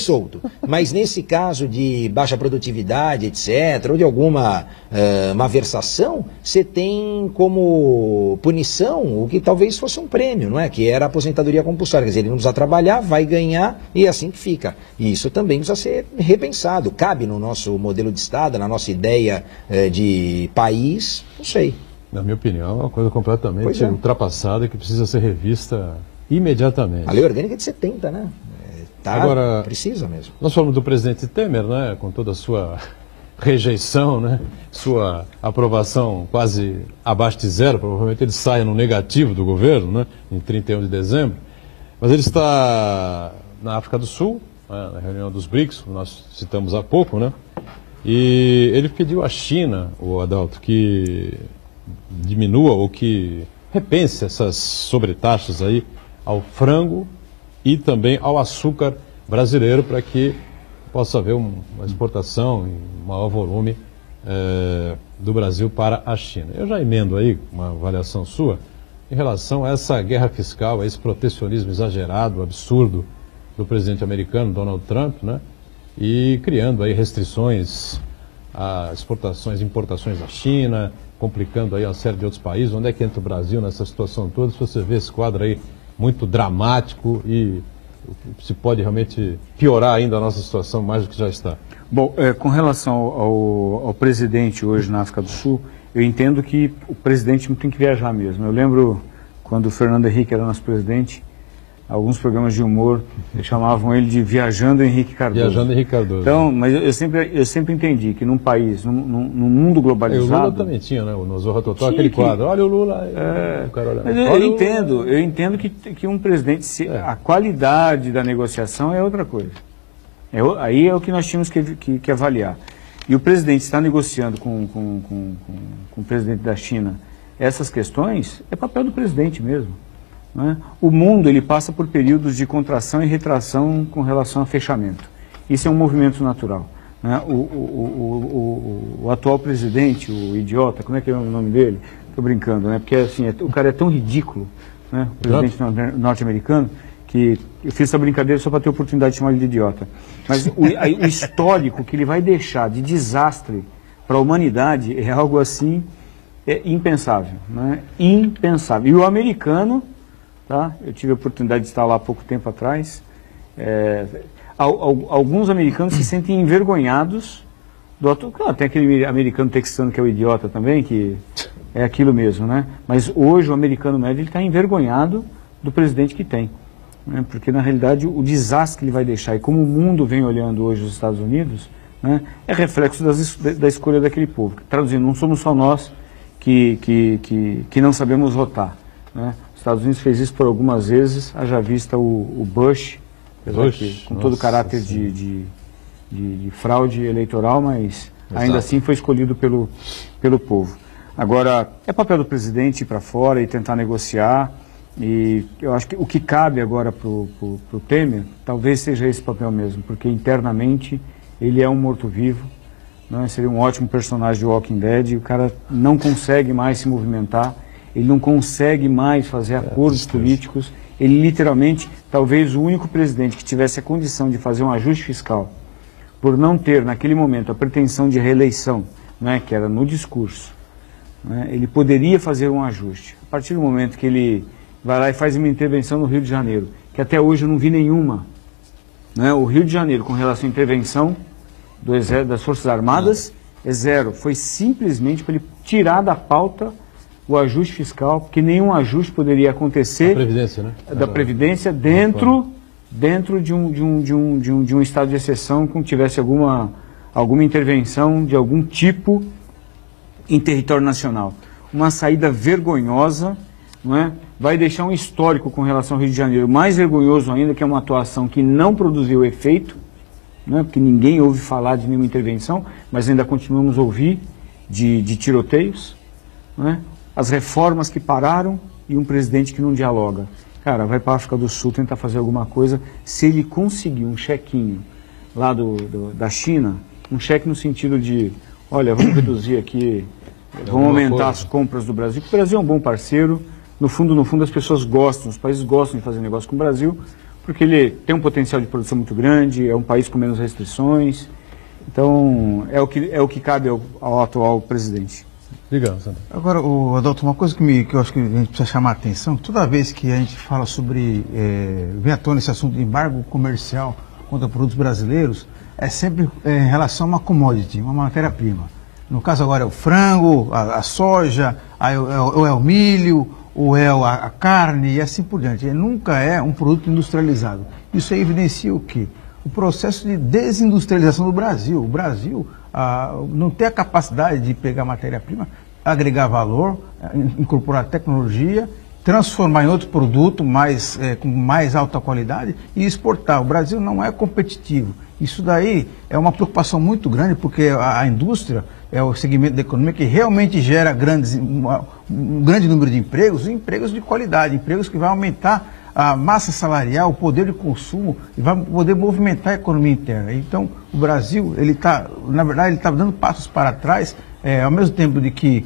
solto. Mas nesse caso de baixa produtividade, etc., ou de alguma malversação, você tem como punição o que talvez fosse um prêmio, não é? Que era a aposentadoria compulsória. Quer dizer, ele não precisa trabalhar, vai ganhar e é assim que fica. E isso também precisa ser repensado. Cabe no nosso modelo de Estado, na nossa ideia de país, não sei. Na minha opinião, é uma coisa completamente ultrapassada que precisa ser revista imediatamente. A lei orgânica é de 70, né? Agora, precisa mesmo. Nós falamos do presidente Temer, né? Com toda a sua rejeição, né? Sua aprovação quase abaixo de zero, provavelmente ele saia no negativo do governo, né? Em 31 de dezembro. Mas ele está na África do Sul, né? Na reunião dos BRICS, como nós citamos há pouco, né? E ele pediu à China, o Adalto, que diminua ou que repense essas sobretaxas aí ao frango e também ao açúcar brasileiro, para que possa haver uma exportação em maior volume do Brasil para a China. Eu já emendo aí uma avaliação sua em relação a essa guerra fiscal, a esse protecionismo exagerado, absurdo do presidente americano, Donald Trump, né? E criando aí restrições a exportações e importações da China, complicando aí uma série de outros países. Onde é que entra o Brasil nessa situação toda? Se você vê esse quadro aí muito dramático e se pode realmente piorar ainda a nossa situação mais do que já está. Bom, com relação ao presidente hoje na África do Sul, eu entendo que o presidente não tem que viajar mesmo. Eu lembro quando o Fernando Henrique era nosso presidente, alguns programas de humor chamavam ele de Viajando Henrique Cardoso. Viajando Henrique Cardoso. Então, mas eu sempre entendi que num país, num mundo globalizado... O Lula também tinha, né? No Zorra Total, aquele quadro. Olha o Lula. O cara olha, mas eu entendo que um presidente, a qualidade da negociação é outra coisa. Aí é o que nós tínhamos que avaliar. E o presidente está negociando com o presidente da China essas questões, é papel do presidente mesmo. Né? O mundo ele passa por períodos de contração e retração com relação a fechamento. Isso é um movimento natural. Né? O atual presidente, o idiota, como é que é o nome dele? Estou brincando, né? Porque assim, o cara é tão ridículo, né? O presidente norte-americano, que eu fiz essa brincadeira só para ter a oportunidade de chamar ele de idiota. Mas o histórico que ele vai deixar de desastre para a humanidade é algo assim impensável. Né? Impensável. E o americano... Tá? Eu tive a oportunidade de estar lá há pouco tempo atrás. Alguns americanos se sentem envergonhados do atual. Claro, tem aquele americano texano que é o idiota também, que é aquilo mesmo, né? Mas hoje o americano médio está envergonhado do presidente que tem. Né? Porque, na realidade, o desastre que ele vai deixar e como o mundo vem olhando hoje os Estados Unidos, né, é reflexo da escolha daquele povo. Traduzindo, não somos só nós que não sabemos votar. Né? Os Estados Unidos fez isso por algumas vezes, haja vista o Bush, com todo o caráter de fraude eleitoral, mas ainda assim foi escolhido pelo povo. Agora, é papel do presidente ir para fora e tentar negociar, e eu acho que o que cabe agora para o Temer, talvez seja esse papel mesmo, porque internamente ele é um morto-vivo, né? Seria um ótimo personagem de Walking Dead, e o cara não consegue mais se movimentar, ele não consegue mais fazer acordos políticos. Ele literalmente, talvez o único presidente que tivesse a condição de fazer um ajuste fiscal, por não ter naquele momento a pretensão de reeleição, né, que era no discurso, né, ele poderia fazer um ajuste. A partir do momento que ele vai lá e faz uma intervenção no Rio de Janeiro, que até hoje eu não vi nenhuma, né, o Rio de Janeiro com relação à intervenção das Forças Armadas é zero. Foi simplesmente para ele tirar da pauta o ajuste fiscal, porque nenhum ajuste poderia acontecer da Previdência, né? Da Previdência dentro de um estado de exceção, que tivesse alguma intervenção de algum tipo em território nacional. Uma saída vergonhosa, não é? Vai deixar um histórico com relação ao Rio de Janeiro mais vergonhoso ainda, que é uma atuação que não produziu efeito, não é? Porque ninguém ouve falar de nenhuma intervenção, mas ainda continuamos a ouvir de tiroteios, não é? As reformas que pararam e um presidente que não dialoga. Cara, vai para a África do Sul tentar fazer alguma coisa. Se ele conseguir um chequinho lá da China, um cheque no sentido de, olha, vamos reduzir aqui, vamos aumentar as compras do Brasil, porque o Brasil é um bom parceiro. No fundo, as pessoas gostam, os países gostam de fazer negócio com o Brasil, porque ele tem um potencial de produção muito grande, é um país com menos restrições. Então, é o que cabe ao atual presidente. Obrigado, Sandro. Agora, Adalto, uma coisa que eu acho que a gente precisa chamar a atenção, toda vez que a gente fala sobre, vem à tona esse assunto de embargo comercial contra produtos brasileiros, é sempre em relação a uma commodity, uma matéria-prima. No caso agora é o frango, a soja, ou é o milho, ou é a carne e assim por diante. Nunca é um produto industrializado. Isso aí evidencia o quê? O processo de desindustrialização do Brasil. O Brasil não tem a capacidade de pegar matéria-prima, agregar valor, incorporar tecnologia, transformar em outro produto com mais alta qualidade e exportar. O Brasil não é competitivo. Isso daí é uma preocupação muito grande, porque a indústria é o segmento da economia que realmente gera um grande número de empregos, e empregos de qualidade, empregos que vão aumentar a massa salarial, o poder de consumo, e vai poder movimentar a economia interna. Então, o Brasil, na verdade, ele está dando passos para trás, ao mesmo tempo de que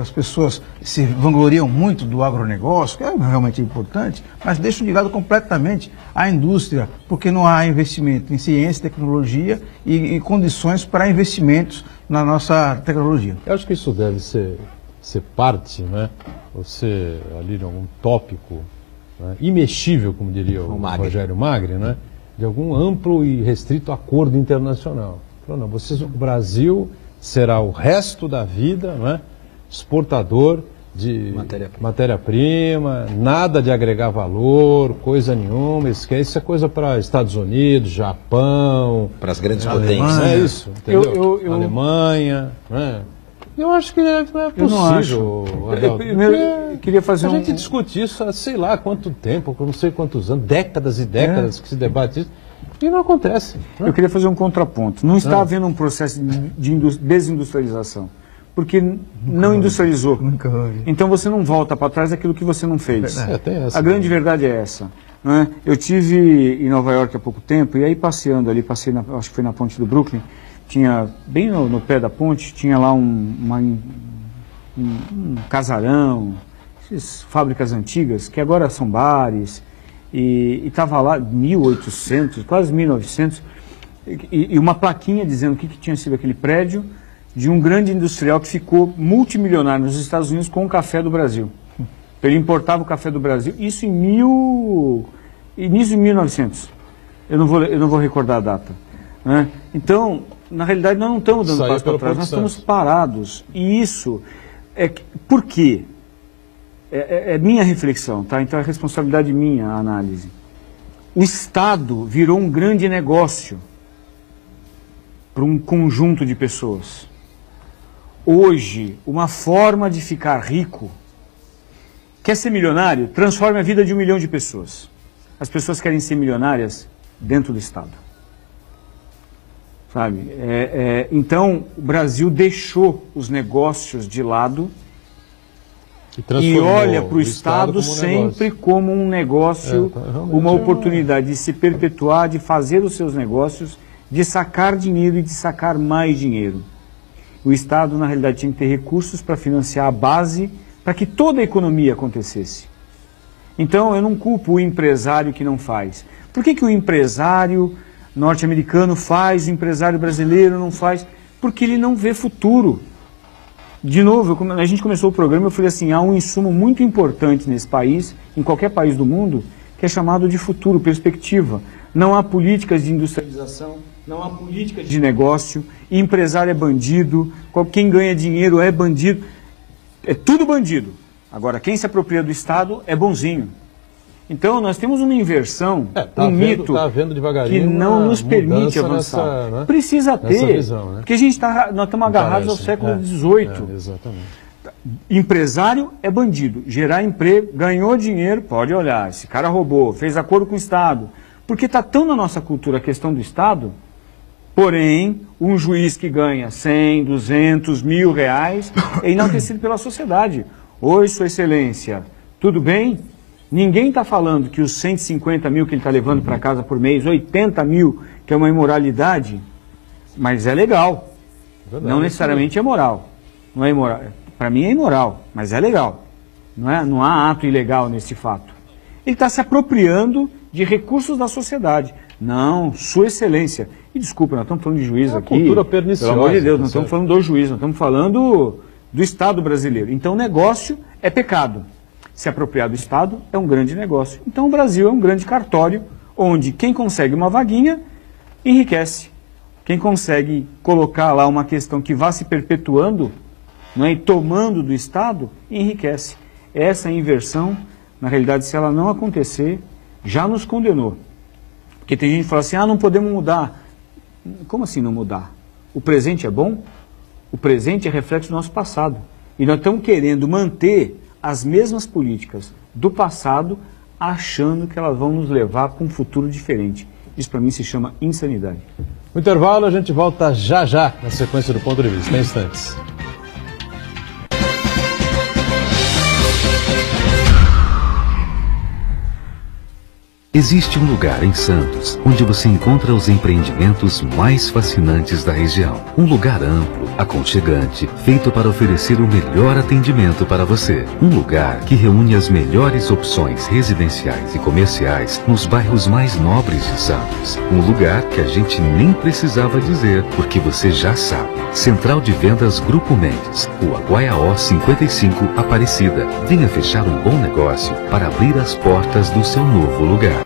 as pessoas se vangloriam muito do agronegócio, que é realmente importante, mas deixam de lado completamente a indústria, porque não há investimento em ciência, tecnologia e condições para investimentos na nossa tecnologia. Eu acho que isso deve ser parte, né? Ou ser ali um tópico, né? Imexível, como diria o Rogério Magri, né? De algum amplo e restrito acordo internacional. Falou, não, o Brasil será o resto da vida, né? Exportador de matéria-prima, nada de agregar valor, coisa nenhuma, esquece, isso é coisa para Estados Unidos, Japão, para as grandes potências. É isso, entendeu? Alemanha, né? Eu acho que não é possível. Eu queria fazer a gente discute isso há sei lá quanto tempo, não sei quantos anos, décadas e décadas que se debate isso, e não acontece. Né? Eu queria fazer um contraponto. Não está havendo um processo de desindustrialização, porque não industrializou. Então você não volta para trás daquilo que você não fez. A grande verdade é essa. Né? Eu tive em Nova York há pouco tempo, e aí passeando ali, acho que foi na ponte do Brooklyn, tinha, bem no pé da ponte, tinha lá um casarão, essas fábricas antigas, que agora são bares, e estava lá 1800, quase 1900, e uma plaquinha dizendo o que tinha sido aquele prédio de um grande industrial que ficou multimilionário nos Estados Unidos com o café do Brasil. Ele importava o café do Brasil, isso início de 1900, eu não vou recordar a data. Né? Então, na realidade, nós não estamos dando passo para trás, nós estamos parados. E isso por quê? É minha reflexão, tá? Então é responsabilidade minha a análise. O Estado virou um grande negócio para um conjunto de pessoas. Hoje, uma forma de ficar rico, quer ser milionário? Transforme a vida de 1 milhão de pessoas. As pessoas querem ser milionárias dentro do Estado. Sabe? Então, o Brasil deixou os negócios de lado e olha para o Estado sempre como um negócio, uma oportunidade de se perpetuar, de fazer os seus negócios, de sacar dinheiro e de sacar mais dinheiro. O Estado, na realidade, tinha que ter recursos para financiar a base para que toda a economia acontecesse. Então, eu não culpo o empresário que não faz. Por que o empresário norte-americano faz, o empresário brasileiro não faz? Porque ele não vê futuro. De novo, a gente começou o programa, eu falei assim, há um insumo muito importante nesse país, em qualquer país do mundo, que é chamado de futuro, perspectiva. Não há políticas de industrialização, não há políticas de negócio, empresário é bandido, quem ganha dinheiro é bandido. É tudo bandido. Agora, quem se apropria do Estado é bonzinho. Então, nós temos uma inversão, mito que não nos permite avançar. Né? Precisa ter, visão, né? porque nós estamos agarrados ao século XVIII. Exatamente. Empresário é bandido, gerar emprego, ganhou dinheiro, pode olhar, esse cara roubou, fez acordo com o Estado. Porque está tão na nossa cultura a questão do Estado, porém, um juiz que ganha 100, 200, R$1.000 é enaltecido pela sociedade. Oi, Sua Excelência, tudo bem? Ninguém está falando que os 150 mil que ele está levando para casa por mês, 80 mil, que é uma imoralidade, mas é legal. Verdade, não necessariamente é moral. Não é imoral. Para mim é imoral, mas é legal. Não há ato ilegal nesse fato. Ele está se apropriando de recursos da sociedade. Não, Sua Excelência. E desculpa, nós estamos falando de juiz aqui. Cultura perniciosa. Pelo amor de Deus, nós estamos falando do juiz, nós estamos falando do Estado brasileiro. Então, negócio é pecado. Se apropriar do Estado é um grande negócio. Então, o Brasil é um grande cartório, onde quem consegue uma vaguinha, enriquece. Quem consegue colocar lá uma questão que vá se perpetuando, não é, e tomando do Estado, enriquece. Essa inversão, na realidade, se ela não acontecer, já nos condenou. Porque tem gente que fala assim, não podemos mudar. Como assim não mudar? O presente é bom? O presente é reflexo do nosso passado. E nós estamos querendo manter as mesmas políticas do passado, achando que elas vão nos levar para um futuro diferente. Isso para mim se chama insanidade. No intervalo a gente volta já na sequência do Ponto de Vista, em instantes. Existe um lugar em Santos onde você encontra os empreendimentos mais fascinantes da região. Um lugar amplo, aconchegante, feito para oferecer o melhor atendimento para você. Um lugar que reúne as melhores opções residenciais e comerciais nos bairros mais nobres de Santos. Um lugar que a gente nem precisava dizer, porque você já sabe. Central de Vendas Grupo Mendes, Rua Guaiaó 55, Aparecida. Venha fechar um bom negócio para abrir as portas do seu novo lugar.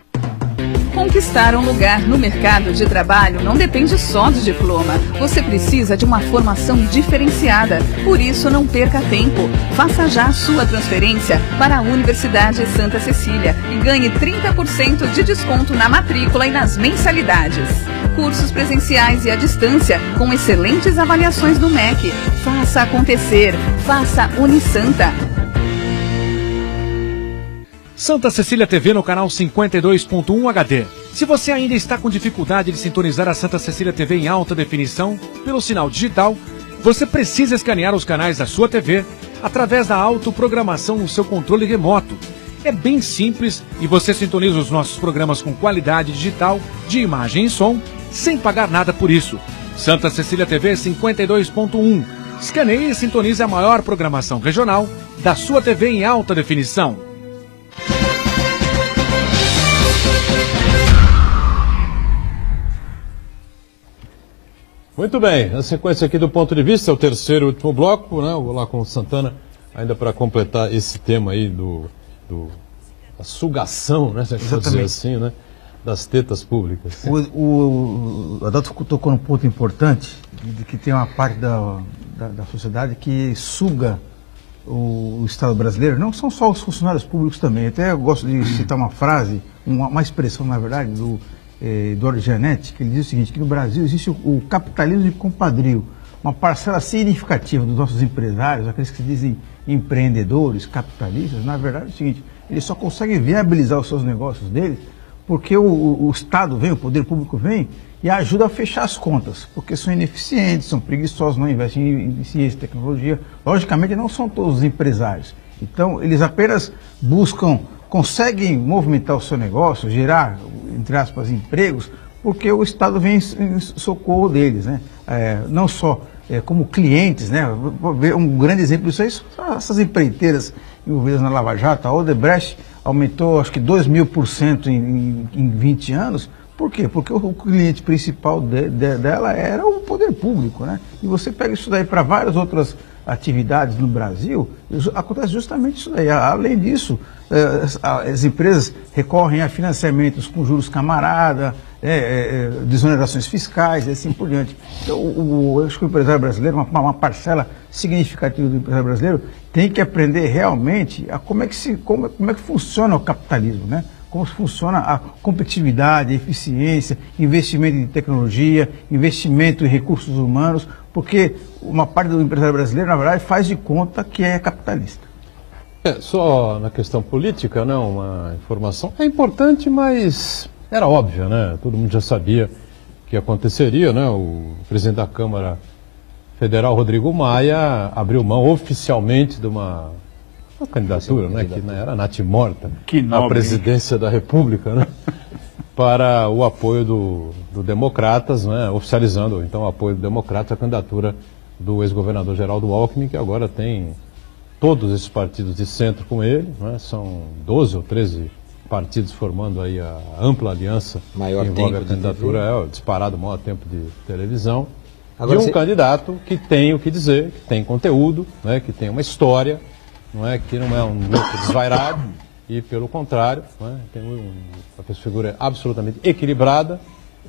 Conquistar um lugar no mercado de trabalho não depende só do diploma. Você precisa de uma formação diferenciada. Por isso, não perca tempo. Faça já a sua transferência para a Universidade Santa Cecília e ganhe 30% de desconto na matrícula e nas mensalidades. Cursos presenciais e à distância, com excelentes avaliações do MEC. Faça acontecer. Faça Unisanta. Santa Cecília TV no canal 52.1 HD. Se você ainda está com dificuldade de sintonizar a Santa Cecília TV em alta definição pelo sinal digital, você precisa escanear os canais da sua TV através da autoprogramação no seu controle remoto. É bem simples e você sintoniza os nossos programas com qualidade digital de imagem e som sem pagar nada por isso. Santa Cecília TV 52.1. Escaneie e sintonize a maior programação regional da sua TV em alta definição. Muito bem, a sequência aqui do Ponto de Vista, é o terceiro e último bloco, né? Vou lá com o Santana, ainda para completar esse tema aí da sugação, né? Se pode dizer assim, né? Das tetas públicas. O Adalto tocou num ponto importante, de que tem uma parte da sociedade que suga o Estado brasileiro. Não são só os funcionários públicos também. Até eu gosto de citar uma frase, uma expressão, na verdade, do Eduardo Gianetti, que ele diz o seguinte, que no Brasil existe o capitalismo de compadrio, uma parcela significativa dos nossos empresários, aqueles que se dizem empreendedores, capitalistas, na verdade é o seguinte, eles só conseguem viabilizar os seus negócios deles porque o Estado vem, o poder público vem e ajuda a fechar as contas, porque são ineficientes, são preguiçosos, não investem em ciência e tecnologia. Logicamente não são todos os empresários, então eles apenas conseguem movimentar o seu negócio, gerar, entre aspas, empregos, porque o Estado vem em socorro deles, né? Não só como clientes, né? Vou ver um grande exemplo disso aí, são essas empreiteiras envolvidas na Lava Jato. A Odebrecht aumentou, acho que 2.000% em 20 anos. Por quê? Porque o cliente principal dela era o poder público, né? E você pega isso daí para várias outras atividades no Brasil, acontece justamente isso daí. Além disso, as empresas recorrem a financiamentos com juros camarada, desonerações fiscais e assim por diante. Então, eu acho que o empresário brasileiro, uma parcela significativa do empresário brasileiro, tem que aprender realmente a como é que funciona o capitalismo, né? Como funciona a competitividade, a eficiência, investimento em tecnologia, investimento em recursos humanos, porque uma parte do empresário brasileiro, na verdade, faz de conta que é capitalista. Só na questão política, né, uma informação é importante, mas era óbvia, né? Todo mundo já sabia que aconteceria, né? O presidente da Câmara Federal, Rodrigo Maia, abriu mão oficialmente de uma candidatura, né, que era natimorta, à presidência da República, né, para o apoio do Democratas, né, oficializando então o apoio do Democratas à candidatura do ex-governador Geraldo Alckmin, que agora tem todos esses partidos de centro com ele, né, são 12 ou 13 partidos formando aí a ampla aliança que envolve a candidatura, é o disparado maior tempo de televisão, agora, de um candidato que tem o que dizer, que tem conteúdo, né, que tem uma história, não é, que não é um grupo desvairado e, pelo contrário, não é, tem uma figura absolutamente equilibrada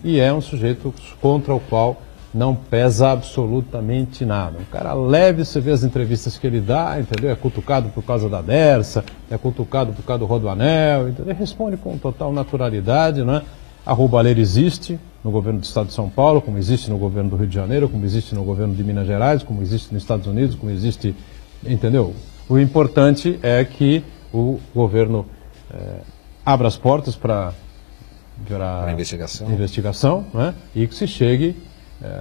e é um sujeito contra o qual não pesa absolutamente nada. Um cara leve, você vê as entrevistas que ele dá, entendeu? É cutucado por causa da Dersa, é cutucado por causa do Rodoanel, entendeu? Ele responde com total naturalidade, né? A roubalheira existe no governo do Estado de São Paulo, como existe no governo do Rio de Janeiro, como existe no governo de Minas Gerais, como existe nos Estados Unidos, como existe, entendeu? O importante é que governo abra as portas para investigação, né? E que se chegue,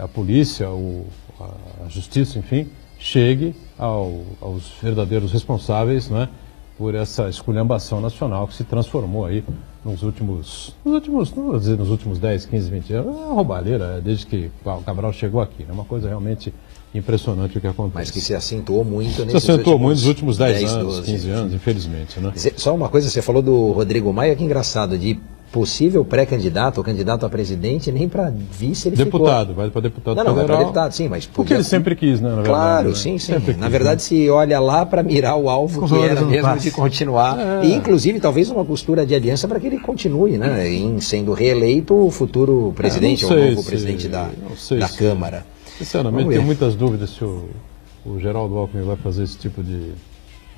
a polícia, a justiça, enfim, chegue aos verdadeiros responsáveis, né? Por essa esculhambação nacional que se transformou aí nos últimos, não vou dizer nos últimos 10, 15, 20 anos, é uma roubalheira desde que o Cabral chegou aqui, né? Uma coisa realmente impressionante o que acontece. Mas que se acentuou muito nos últimos 10 anos, 15 anos, infelizmente, né? Só uma coisa, você falou do Rodrigo Maia, que engraçado, de possível pré-candidato ou candidato a presidente, nem para vice ele deputado, ficou. vai para deputado federal. Não, vai para deputado, sim, mas... Porque ele sempre quis, né? Na verdade, claro, né? sim. Sempre na verdade, se olha lá para mirar o alvo que era mesmo de continuar. E, inclusive, talvez uma postura de aliança para que ele continue, né? Em sendo reeleito o futuro presidente ou novo presidente da Câmara. Sinceramente, tenho muitas dúvidas se o Geraldo Alckmin vai fazer esse tipo de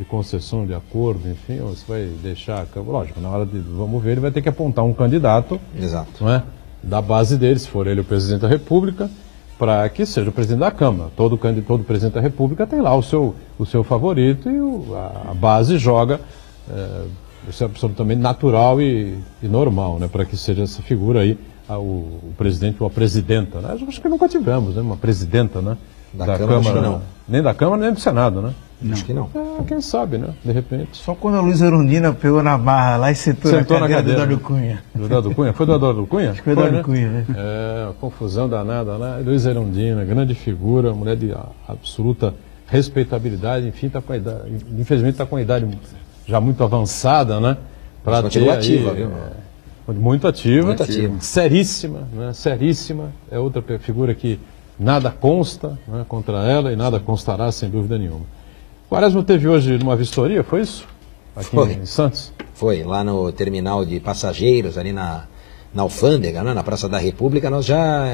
concessão, de acordo, enfim, ou se vai deixar a Câmara. Lógico, na hora de vamos ver, ele vai ter que apontar um candidato, exato, não é? Da base dele, se for ele o presidente da República, para que seja o presidente da Câmara. Todo presidente da República tem lá o seu favorito e a base joga. Isso é absolutamente natural e normal, né? Para que seja essa figura aí, o presidente ou a presidenta. Né? Acho que nunca tivemos, né? Uma presidenta, né? Da Câmara, não. Nem da Câmara, nem do Senado, né? Não. Acho que não. Quem sabe, né? De repente. Só quando a Luiza Erundina pegou na barra lá e sentou na cadeira do Eduardo Cunha. Do Eduardo Cunha? Foi do Eduardo Cunha? Acho que foi do Eduardo Cunha, né? Confusão danada lá. Luiza Erundina, grande figura, mulher de absoluta respeitabilidade, enfim, tá com a idade, infelizmente está com a idade já muito avançada, né? Para ter ativa, viu? Muito ativa. Seríssima, né? Seríssima. É outra figura que nada consta, né, contra ela e nada constará, sem dúvida nenhuma. Quaresma teve hoje uma vistoria, foi isso? Aqui em Santos? Foi, lá no terminal de passageiros, ali na Alfândega, né, na Praça da República. Nós já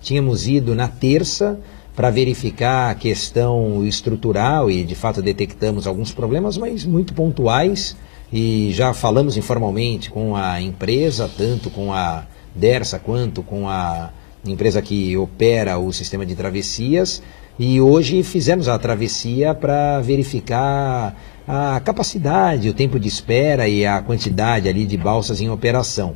tínhamos ido na terça para verificar a questão estrutural e, de fato, detectamos alguns problemas, mas muito pontuais. E já falamos informalmente com a empresa, tanto com a Dersa quanto com a empresa que opera o sistema de travessias, e hoje fizemos a travessia para verificar a capacidade, o tempo de espera e a quantidade ali de balsas em operação.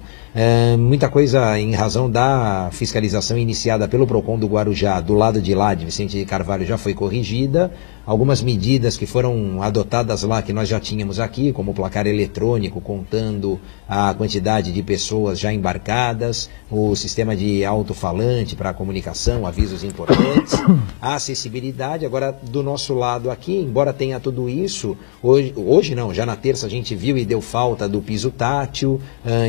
Muita coisa em razão da fiscalização iniciada pelo PROCON do Guarujá, do lado de lá de Vicente de Carvalho, já foi corrigida. Algumas medidas que foram adotadas lá, que nós já tínhamos aqui, como o placar eletrônico, contando a quantidade de pessoas já embarcadas, o sistema de alto-falante para comunicação, avisos importantes, a acessibilidade. Agora, do nosso lado aqui, embora tenha tudo isso, hoje não, já na terça a gente viu e deu falta do piso tátil,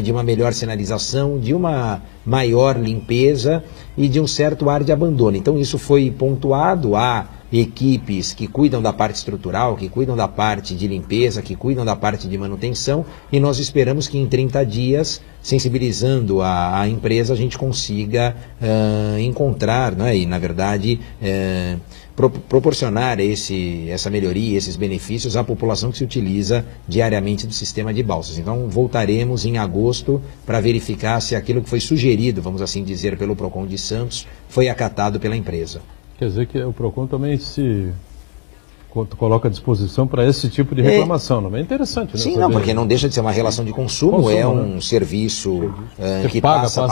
de uma melhor sinalização, de uma maior limpeza e de um certo ar de abandono. Então isso foi pontuado, há equipes que cuidam da parte estrutural, que cuidam da parte de limpeza, que cuidam da parte de manutenção, e nós esperamos que em 30 dias, sensibilizando a empresa, a gente consiga encontrar, né, e na verdade proporcionar essa melhoria, esses benefícios à população que se utiliza diariamente do sistema de balsas. Então voltaremos em agosto para verificar se aquilo que foi sugerido, vamos assim dizer, pelo PROCON de Santos, foi acatado pela empresa. Quer dizer que o PROCON também se coloca à disposição para esse tipo de reclamação, não é interessante, né? Sim, não, porque não deixa de ser uma relação de consumo, é um serviço que passa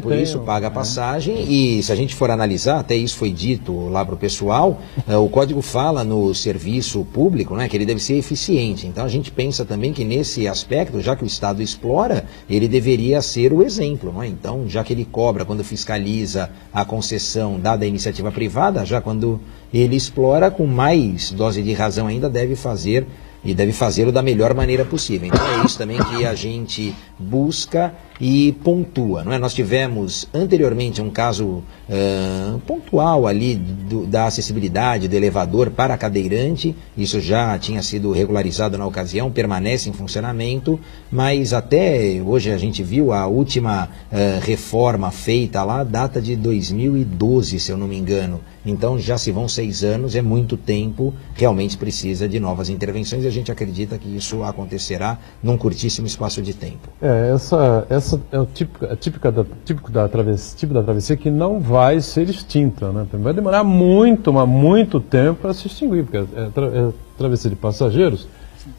por isso, paga a passagem, e se a gente for analisar, até isso foi dito lá para o pessoal, o código fala no serviço público, né, que ele deve ser eficiente. Então a gente pensa também que nesse aspecto, já que o Estado explora, ele deveria ser o exemplo, não é? Então, já que ele cobra quando fiscaliza a concessão dada à iniciativa privada, já quando ele explora, com mais dose de razão ainda, deve fazer e deve fazê-lo da melhor maneira possível. Então é isso também que a gente busca e pontua, não é? Nós tivemos anteriormente um caso pontual ali da acessibilidade do elevador para cadeirante, isso já tinha sido regularizado na ocasião, permanece em funcionamento, mas até hoje a gente viu a última reforma feita lá, data de 2012, se eu não me engano. Então já se vão 6 anos, é muito tempo, realmente precisa de novas intervenções, e a gente acredita que isso acontecerá num curtíssimo espaço de tempo. Essa é o típico da travessia que não vai ser extinta, né? Vai demorar muito tempo para se extinguir, porque é travessia de passageiros,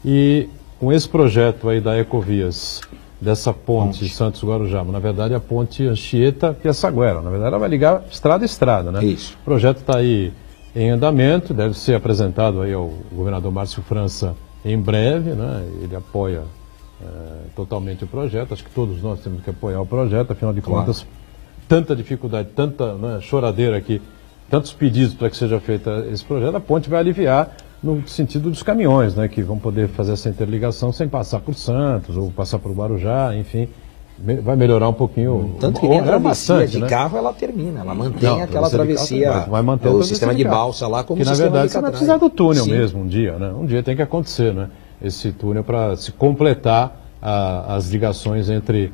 e com esse projeto aí da Ecovias, dessa ponte Santos-Guarujá, na verdade a ponte Anchieta-Piaçaguera, na verdade ela vai ligar estrada a estrada, né? Isso. O projeto está aí em andamento, deve ser apresentado aí ao governador Márcio França em breve, né? Ele apoia totalmente o projeto, acho que todos nós temos que apoiar o projeto, afinal de contas, tanta dificuldade, tanta choradeira aqui, tantos pedidos para que seja feito esse projeto, a ponte vai aliviar no sentido dos caminhões, né, que vão poder fazer essa interligação sem passar por Santos ou passar por Guarujá, enfim, vai melhorar um pouquinho. Tanto que nem a travessia de carro ela termina, ela mantém aquela travessia, vai manter o sistema de balsa lá como sistema de catraia. Na verdade você vai precisar do túnel mesmo um dia, né? Um dia tem que acontecer, né? Esse túnel para se completar as ligações entre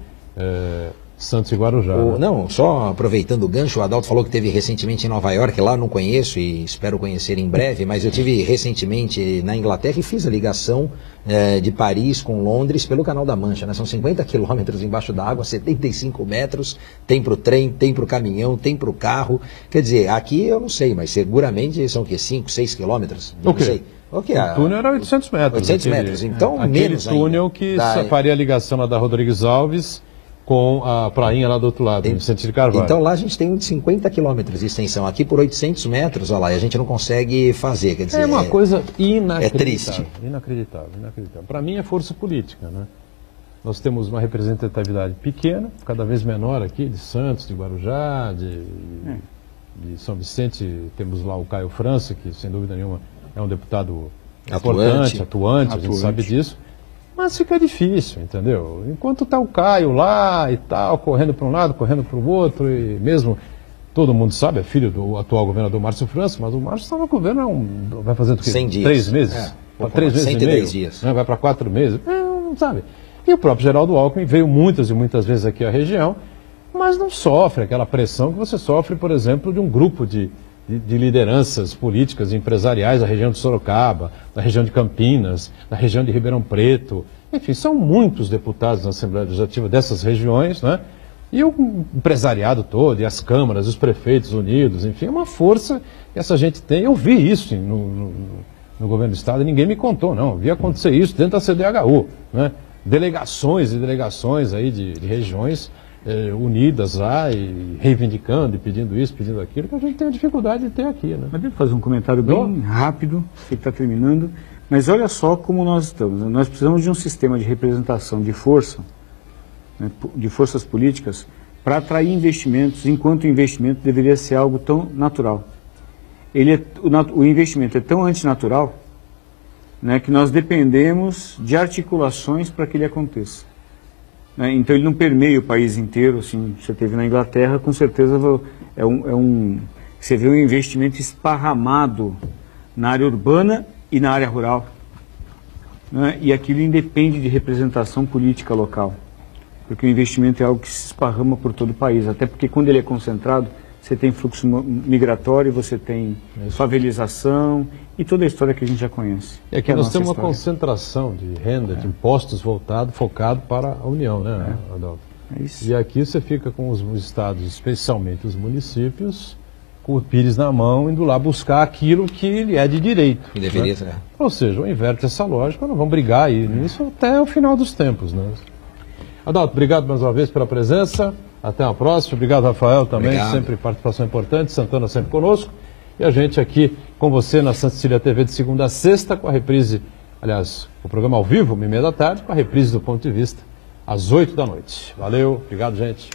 Santos e Guarujá. Não, só aproveitando o gancho, o Adalto falou que teve recentemente em Nova York, lá não conheço e espero conhecer em breve, mas eu tive recentemente na Inglaterra e fiz a ligação de Paris com Londres pelo Canal da Mancha, né? São 50 quilômetros embaixo da água, 75 metros, tem para o trem, tem para o caminhão, tem para o carro. Quer dizer, aqui eu não sei, mas seguramente são o quê? 5, 6 quilômetros? Não sei. O túnel era 800 metros. 800 metros, então menos aquele túnel que faria a ligação lá da Rodrigues Alves com a prainha lá do outro lado, no Vicente de Carvalho. Então lá a gente tem 50 quilômetros de extensão, aqui por 800 metros, olha lá, e a gente não consegue fazer, quer dizer... É uma coisa inacreditável. É triste. Inacreditável. Para mim é força política, né? Nós temos uma representatividade pequena, cada vez menor aqui, de Santos, de Guarujá, de São Vicente, temos lá o Caio França, que sem dúvida nenhuma é um deputado importante, atuante, a gente sabe disso. Mas fica difícil, entendeu? Enquanto está o Caio lá e tal, correndo para um lado, correndo para o outro, e mesmo todo mundo sabe, é filho do atual governador Márcio França, mas o Márcio está no governo, vai fazendo o quê? 100 dias. 3 meses? 3 meses 110 e meio, dias. Né? Vai para 4 meses, não sabe? E o próprio Geraldo Alckmin veio muitas e muitas vezes aqui à região, mas não sofre aquela pressão que você sofre, por exemplo, de um grupo de lideranças políticas e empresariais da região de Sorocaba, da região de Campinas, da região de Ribeirão Preto. Enfim, são muitos deputados na Assembleia Legislativa dessas regiões, né? E o empresariado todo, e as câmaras, os prefeitos unidos, enfim, é uma força que essa gente tem. Eu vi isso no governo do Estado e ninguém me contou, não. Eu vi acontecer isso dentro da CDHU, né? Delegações e delegações aí de regiões unidas lá e reivindicando e pedindo isso, pedindo aquilo, que a gente tem a dificuldade de ter aqui, né? Mas deixa eu fazer um comentário bem rápido, que está terminando, mas olha só como nós estamos. Nós precisamos de um sistema de representação de força, né, de forças políticas, para atrair investimentos, enquanto o investimento deveria ser algo tão natural. O investimento é tão antinatural, né, que nós dependemos de articulações para que ele aconteça. Então ele não permeia o país inteiro, assim, você teve na Inglaterra, com certeza Você vê um investimento esparramado na área urbana e na área rural. Né? E aquilo independe de representação política local. Porque o investimento é algo que se esparrama por todo o país. Até porque quando ele é concentrado, você tem fluxo migratório, você tem favelização e toda a história que a gente já conhece. E aqui nós temos uma concentração de renda, de impostos focado para a União, né, Adalto? É isso. E aqui você fica com os estados, especialmente os municípios, com o pires na mão, indo lá buscar aquilo que lhe é de direito. Que deveria ser. Ou seja, inverte essa lógica, nós vamos brigar aí nisso até o final dos tempos, né? Adalto, obrigado mais uma vez pela presença. Até a próxima. Obrigado, Rafael, também. Obrigado. Sempre participação importante. Santana sempre conosco. E a gente aqui com você na Santa Cecília TV de segunda a sexta, com a reprise, aliás, o programa ao vivo, 1h30 da tarde, com a reprise do Ponto de Vista, às 8 da noite. Valeu, obrigado, gente.